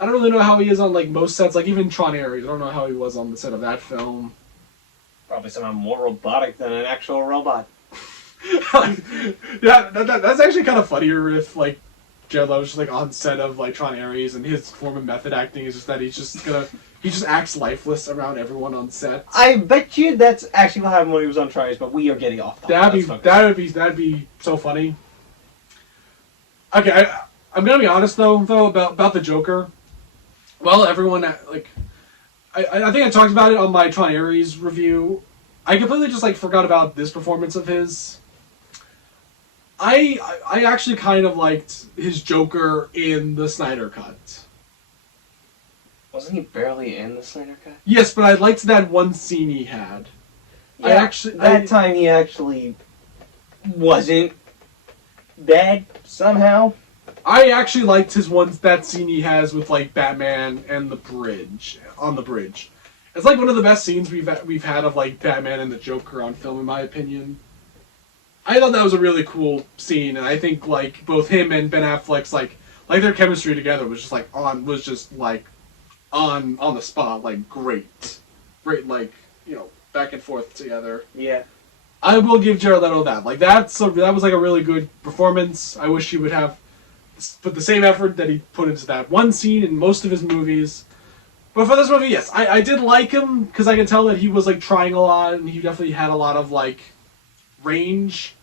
I don't really know how he is on, like, most sets. Like, even Tron Ares, I don't know how he was on the set of that film. Probably somehow more robotic than an actual robot. Yeah, that's actually kind of funnier if, like, Jared Leto's just like on set of like Tron Ares, and his form of method acting is just that he just acts lifeless around everyone on set. I bet you that's actually what happened when he was on Tron, but we are getting off topic. That'd be so funny. Okay, I'm gonna be honest though about the Joker. Well, everyone like, I think I talked about it on my Tron Ares review. I completely just like forgot about this performance of his. I actually kind of liked his Joker in the Snyder Cut. Wasn't he barely in the Snyder Cut? Yes, but I liked that one scene he had. Yeah, time he actually wasn't bad somehow. I actually liked that scene he has with like Batman and on the bridge. It's like one of the best scenes we've had of like Batman and the Joker on film, in my opinion. I thought that was a really cool scene, and I think like both him and Ben Affleck's like their chemistry together was just on the spot, like great, like, you know, back and forth together. Yeah, I will give Jared Leto that. Like that was like a really good performance. I wish he would have put the same effort that he put into that one scene in most of his movies. But for this movie, yes, I did like him because I could tell that he was like trying a lot, and he definitely had a lot of like range.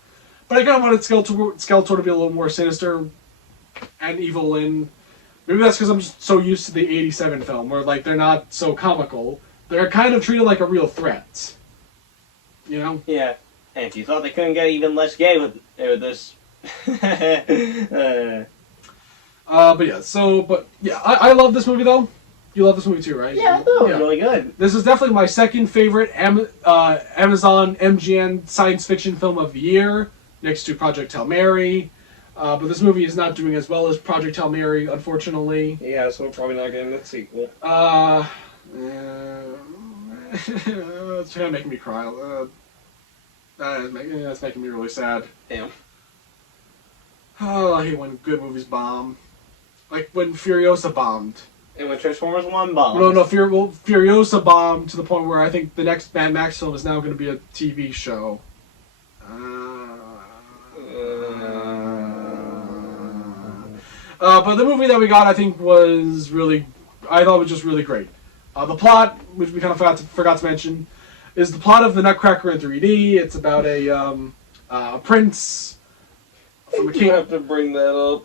But I kind of wanted Skeletor to be a little more sinister and evil, and maybe that's because I'm just so used to the '87 film, where like they're not so comical. They're kind of treated like a real threat. You know? Yeah. And if you thought they couldn't get even less gay with this. But yeah, I love this movie though. You love this movie too, right? Yeah, I thought it was really good. This is definitely my second favorite Amazon MGM science fiction film of the year, next to Project Hail Mary. But this movie is not doing as well as Project Hail Mary, unfortunately. Yeah, so we're probably not getting the sequel. It's kind of making me cry. That's making me really sad. Damn. Oh, I hate when good movies bomb. Like when Furiosa bombed. And when Transformers 1 bombed. No, Furiosa bombed to the point where I think the next Mad Max film is now going to be a TV show. But the movie that we got, I think, was just really great. The plot, which we kind of forgot to mention, is the plot of the Nutcracker in 3D. It's about a prince from a You king. have to bring that up.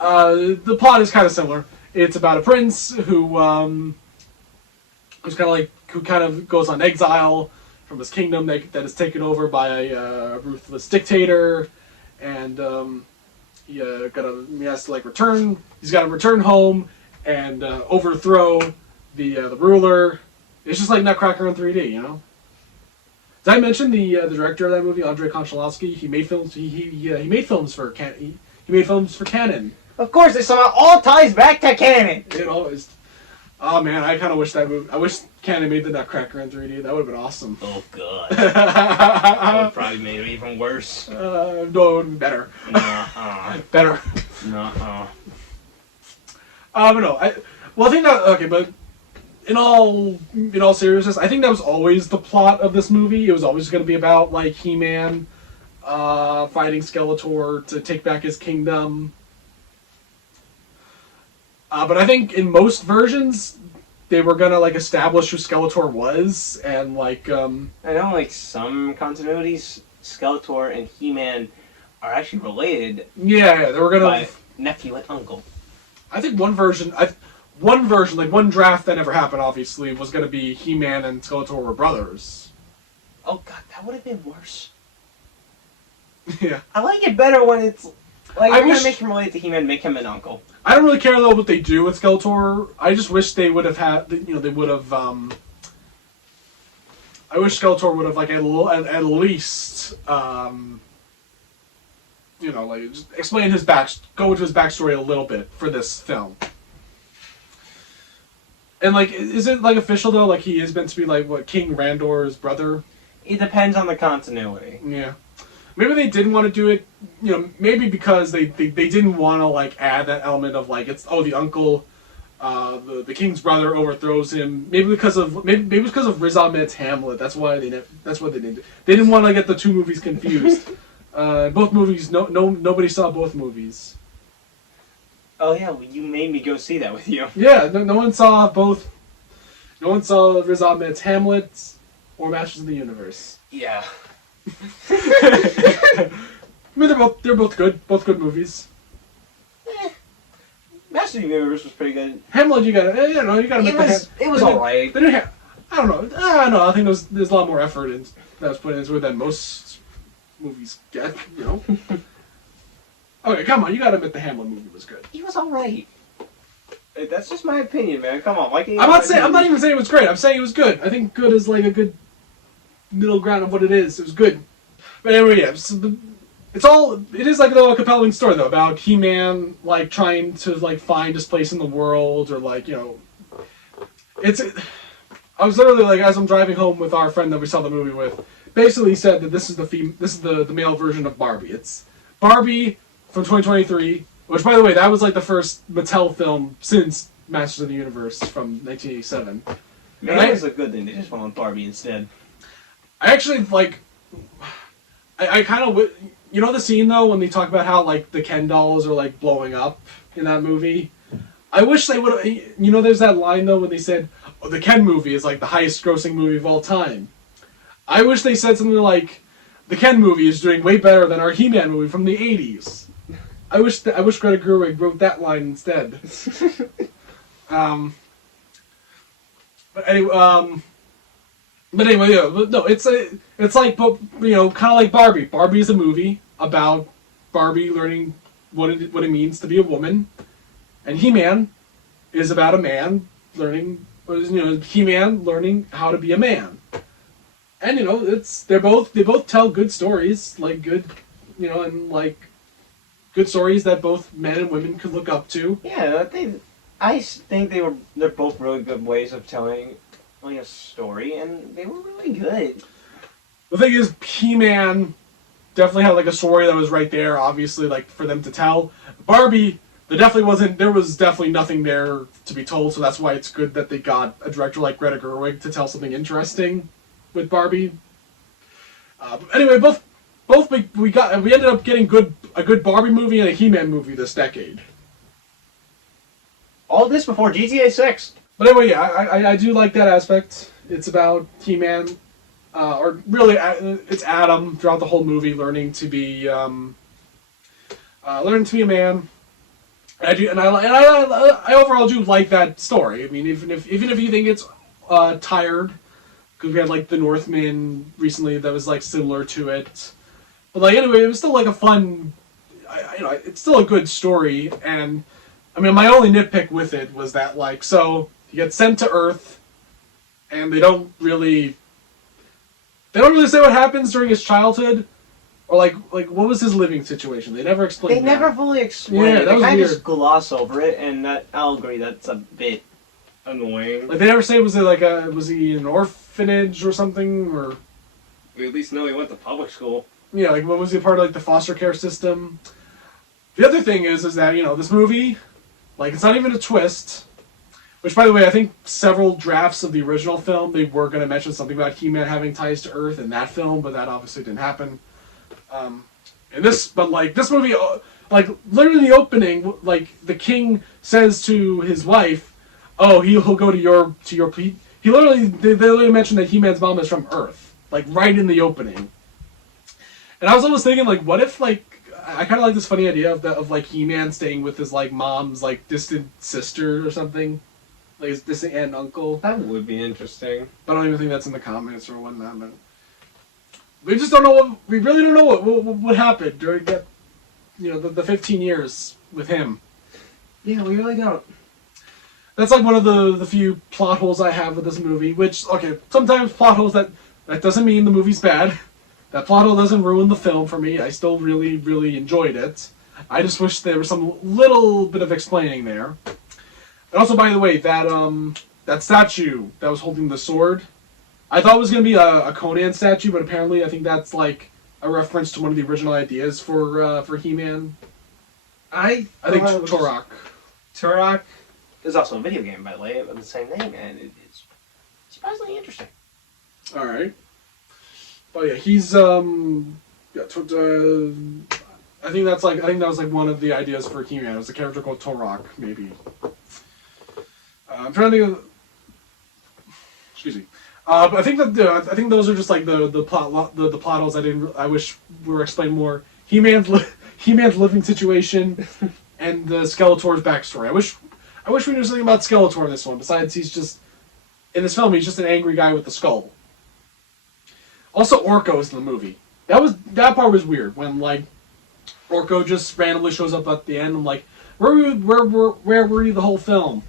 The plot is kind of similar. It's about a prince who who kind of goes on exile from his kingdom that is taken over by a ruthless dictator, and he has to return. He's got to return home and overthrow the ruler. It's just like Nutcracker in 3D, you know. Did I mention the director of that movie, Andrei Konchalovsky? He made films. He made films for He made films for Canon. Of course, it somehow all ties back to canon. It always. Oh man, I kind of wish that movie. I wish Canon made the Nutcracker in 3D. That would have been awesome. Oh god. That would probably made it even worse. No, it would be better. Better. Nuh-uh. But no, I think that okay, but in all seriousness, I think that was always the plot of this movie. It was always going to be about He-Man fighting Skeletor to take back his kingdom. But I think in most versions, they were gonna establish who Skeletor was, and I know some continuities, Skeletor and He-Man are actually related. Yeah, they were gonna by nephew and uncle. I think one version, one draft that never happened, obviously, was gonna be He-Man and Skeletor were brothers. Oh god, that would have been worse. Yeah. I like it better when it's I you're wish- gonna make him related to He-Man, make him an uncle. I don't really care though what they do with Skeletor. I just wish they would have had, they would have. I wish Skeletor would have at least, just explain his go into his backstory a little bit for this film. And is it official though? He is meant to be King Randor's brother. It depends on the continuity. Yeah. Maybe they didn't want to do it, maybe because they didn't want to add that element of the uncle, the king's brother overthrows him. Maybe because of Riz Ahmed's Hamlet. That's why they did it. They didn't want to get the two movies confused. Both movies, nobody saw both movies. Oh yeah, well, you made me go see that with you. Yeah, no one saw both. No one saw Riz Ahmed's Hamlet or Masters of the Universe. Yeah. I mean, they're both good movies. Master of the Universe was pretty good. Hamlet, you gotta It was alright. They didn't have, I don't know. I think there's a lot more effort that was put into it than most movies get. Okay, come on, you gotta admit the Hamlet movie was good. He was alright. That's just my opinion, man. Come on, why can't you? I'm not even saying it was great. I'm saying it was good. I think good is a good middle ground of what it is. It was good. But anyway, yeah. It is a compelling story though about He-Man trying to find his place in the world, or it's. I was literally as I'm driving home with our friend that we saw the movie with, basically said that this is the male version of Barbie. It's Barbie from 2023, which by the way, that was the first Mattel film since Masters of the Universe from 1987. Man, that was a good thing. They just went on Barbie instead. I actually I kind of the scene though when they talk about how the Ken dolls are blowing up in that movie. I wish they would have. There's that line though when they said, "Oh, the Ken movie is the highest grossing movie of all time." I wish they said something like, "The Ken movie is doing way better than our He-Man movie from the '80s." I wish Greta Gerwig wrote that line instead. But anyway, yeah, no, it's kind of like Barbie. Barbie is a movie about Barbie learning what it means to be a woman, and He-Man is about a man learning, He-Man learning how to be a man. And they both tell good stories, good stories that both men and women could look up to. Yeah, I think they're both really good ways of telling a story, and they were really good. The thing is, He-Man definitely had a story that was right there, obviously, for them to tell. Barbie, there was definitely nothing there to be told, so that's why it's good that they got a director like Greta Gerwig to tell something interesting with Barbie. Anyway, we ended up getting a good Barbie movie and a He-Man movie this decade. All this before GTA 6. But anyway, yeah, I do like that aspect. It's about He-Man or really, it's Adam throughout the whole movie learning to be a man. I overall do like that story. I mean, even if you think it's tired, because we had like the Northman recently that was like similar to it, but like anyway, it was still like a fun. It's still a good story, and I mean, my only nitpick with it was that like, so he gets sent to Earth, and they don't really say what happens during his childhood. Or like what was his living situation? They never explained. They never fully explained. Yeah, that was weird. weird. Just gloss over it, and I'll agree that's a bit annoying. Like they never say was he in an orphanage or something, or We at least know he went to public school. yeah, like what was he part of like the foster care system? The other thing is that this movie, like it's not even a twist. Which, by the way, I think several drafts of the original film they were going to mention something about He-Man having ties to Earth in that film, but that obviously didn't happen. This movie, like literally in the opening, like the king says to his wife, "Oh, he'll go to your." He literally, they literally mentioned that He-Man's mom is from Earth, like right in the opening. And I was almost thinking, like, what if, like, I kind of like this funny idea of like He-Man staying with his like mom's like distant sister or something, like his distant aunt and uncle. That would be interesting. But I don't even think that's in the comments or whatnot. But we just don't know we really don't know what happened during that, the 15 years with him. Yeah, we really don't. That's like one of the few plot holes I have with this movie. Which, okay, sometimes plot holes that doesn't mean the movie's bad. That plot hole doesn't ruin the film for me. I still really, really enjoyed it. I just wish there was some little bit of explaining there. And also, by the way, that statue that was holding the sword, I thought it was going to be a Conan statue, but apparently I think that's like a reference to one of the original ideas for He-Man. I think Turok. Turok is also a video game, by the way, of the same name, and it's surprisingly interesting. All right. But yeah, he's I think that was like one of the ideas for He-Man. It was a character called Turok, maybe. I'm trying to think of. Excuse me. But I think those are just like the plot holes I wish were explained more. He-Man's living situation and the Skeletor's backstory. I wish we knew something about Skeletor in this one. Besides, he's just in this film he's just an angry guy with a skull. Also, Orko's in the movie. That part was weird when like Orko just randomly shows up at the end. I'm like, where were you the whole film?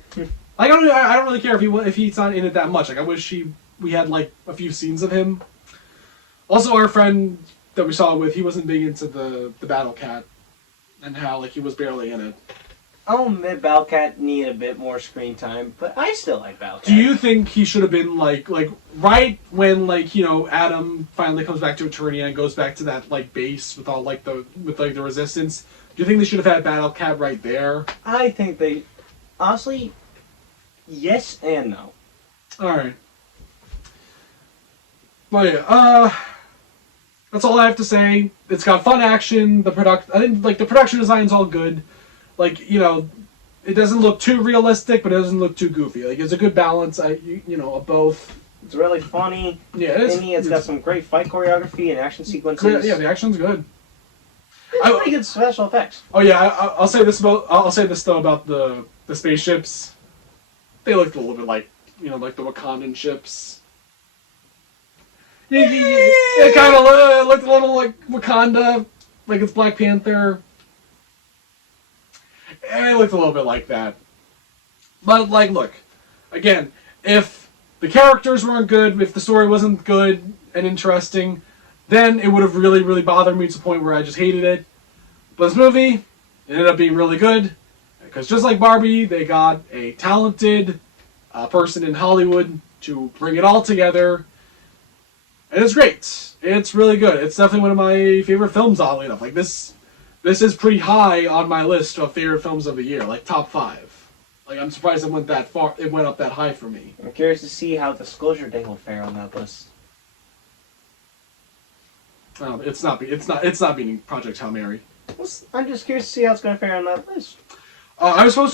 I don't really care if he's not in it that much. Like I wish we had like a few scenes of him. Also, our friend that we saw with, he wasn't big into the Battle Cat, and how like he was barely in it. I'll admit Battlecat needed a bit more screen time, but I still like Battlecat. Do you think he should have been like right when Adam finally comes back to Eternia and goes back to that like base with all like the resistance? Do you think they should have had Battlecat right there? I think they honestly, yes and no. All right. Well, yeah. That's all I have to say. It's got fun action. I think like the production design's all good. Like, it doesn't look too realistic, but it doesn't look too goofy. Like, it's a good balance, of both. It's really funny. Yeah, it is. It's got some great fight choreography and action sequences. Yeah, the action's good. It's pretty good special effects. Oh yeah, I'll say this though about the spaceships. They looked a little bit like like the Wakandan ships. Yeah, it kind of looked a little like Wakanda, like it's Black Panther. It looked a little bit like that. But, like, look. Again, if the characters weren't good, if the story wasn't good and interesting, then it would have really, really bothered me to the point where I just hated it. But this movie ended up being really good. Because just like Barbie, they got a talented person in Hollywood to bring it all together. And it's great. It's really good. It's definitely one of my favorite films, oddly enough. Like, this is pretty high on my list of favorite films of the year, like top 5. Like I'm surprised it went that far. It went up that high for me. I'm curious to see how Disclosure Day will fare on that list. It's not beating Project Hail Mary. I'm just curious to see how it's going to fare on that list. I was supposed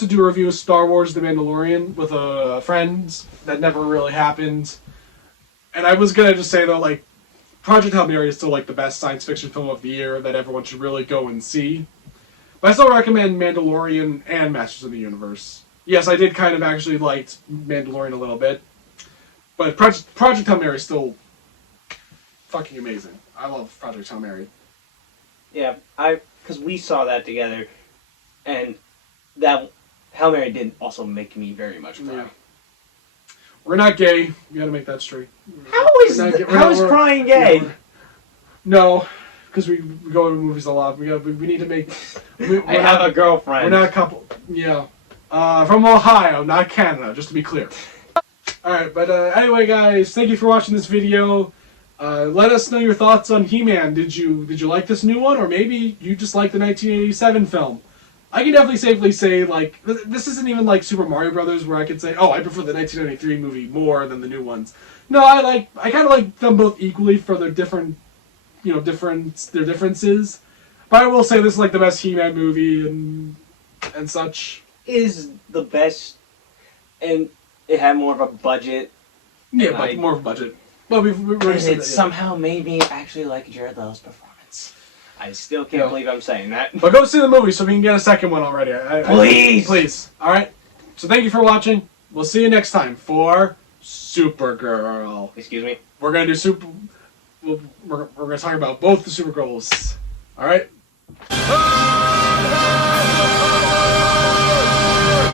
to do a review of Star Wars: The Mandalorian with a friend. That never really happened. And I was gonna just say though, like, Project Hail Mary is still like the best science fiction film of the year that everyone should really go and see. But I still recommend Mandalorian and Masters of the Universe. Yes, I did kind of actually like Mandalorian a little bit, but Project Hail Mary is still fucking amazing. I love Project Hail Mary. Yeah, because we saw that together, and that Hail Mary did also make me very much cry. Yeah. We're not gay. We gotta make that straight. How is crying gay? No, because we go to movies a lot. We need to make. I have a girlfriend. We're not a couple. Yeah, from Ohio, not Canada. Just to be clear. All right, but anyway, guys, thank you for watching this video. Let us know your thoughts on He-Man. Did you like this new one, or maybe you just like the 1987 film? I can definitely safely say, like, this isn't even like Super Mario Brothers, where I could say, oh, I prefer the 1993 movie more than the new ones. No, I kind of like them both equally for their different, their differences. But I will say this is like the best He-Man movie and such. Is the best, and it had more of a budget. Yeah, but more of a budget. Well, it somehow made me actually like Jared Leto's performance. I still can't believe I'm saying that. But go see the movie so we can get a second one already. Please! Please. Alright? So thank you for watching. We'll see you next time for Supergirl. Excuse me? We're going to do we're going to talk about both the Supergirls. Alright?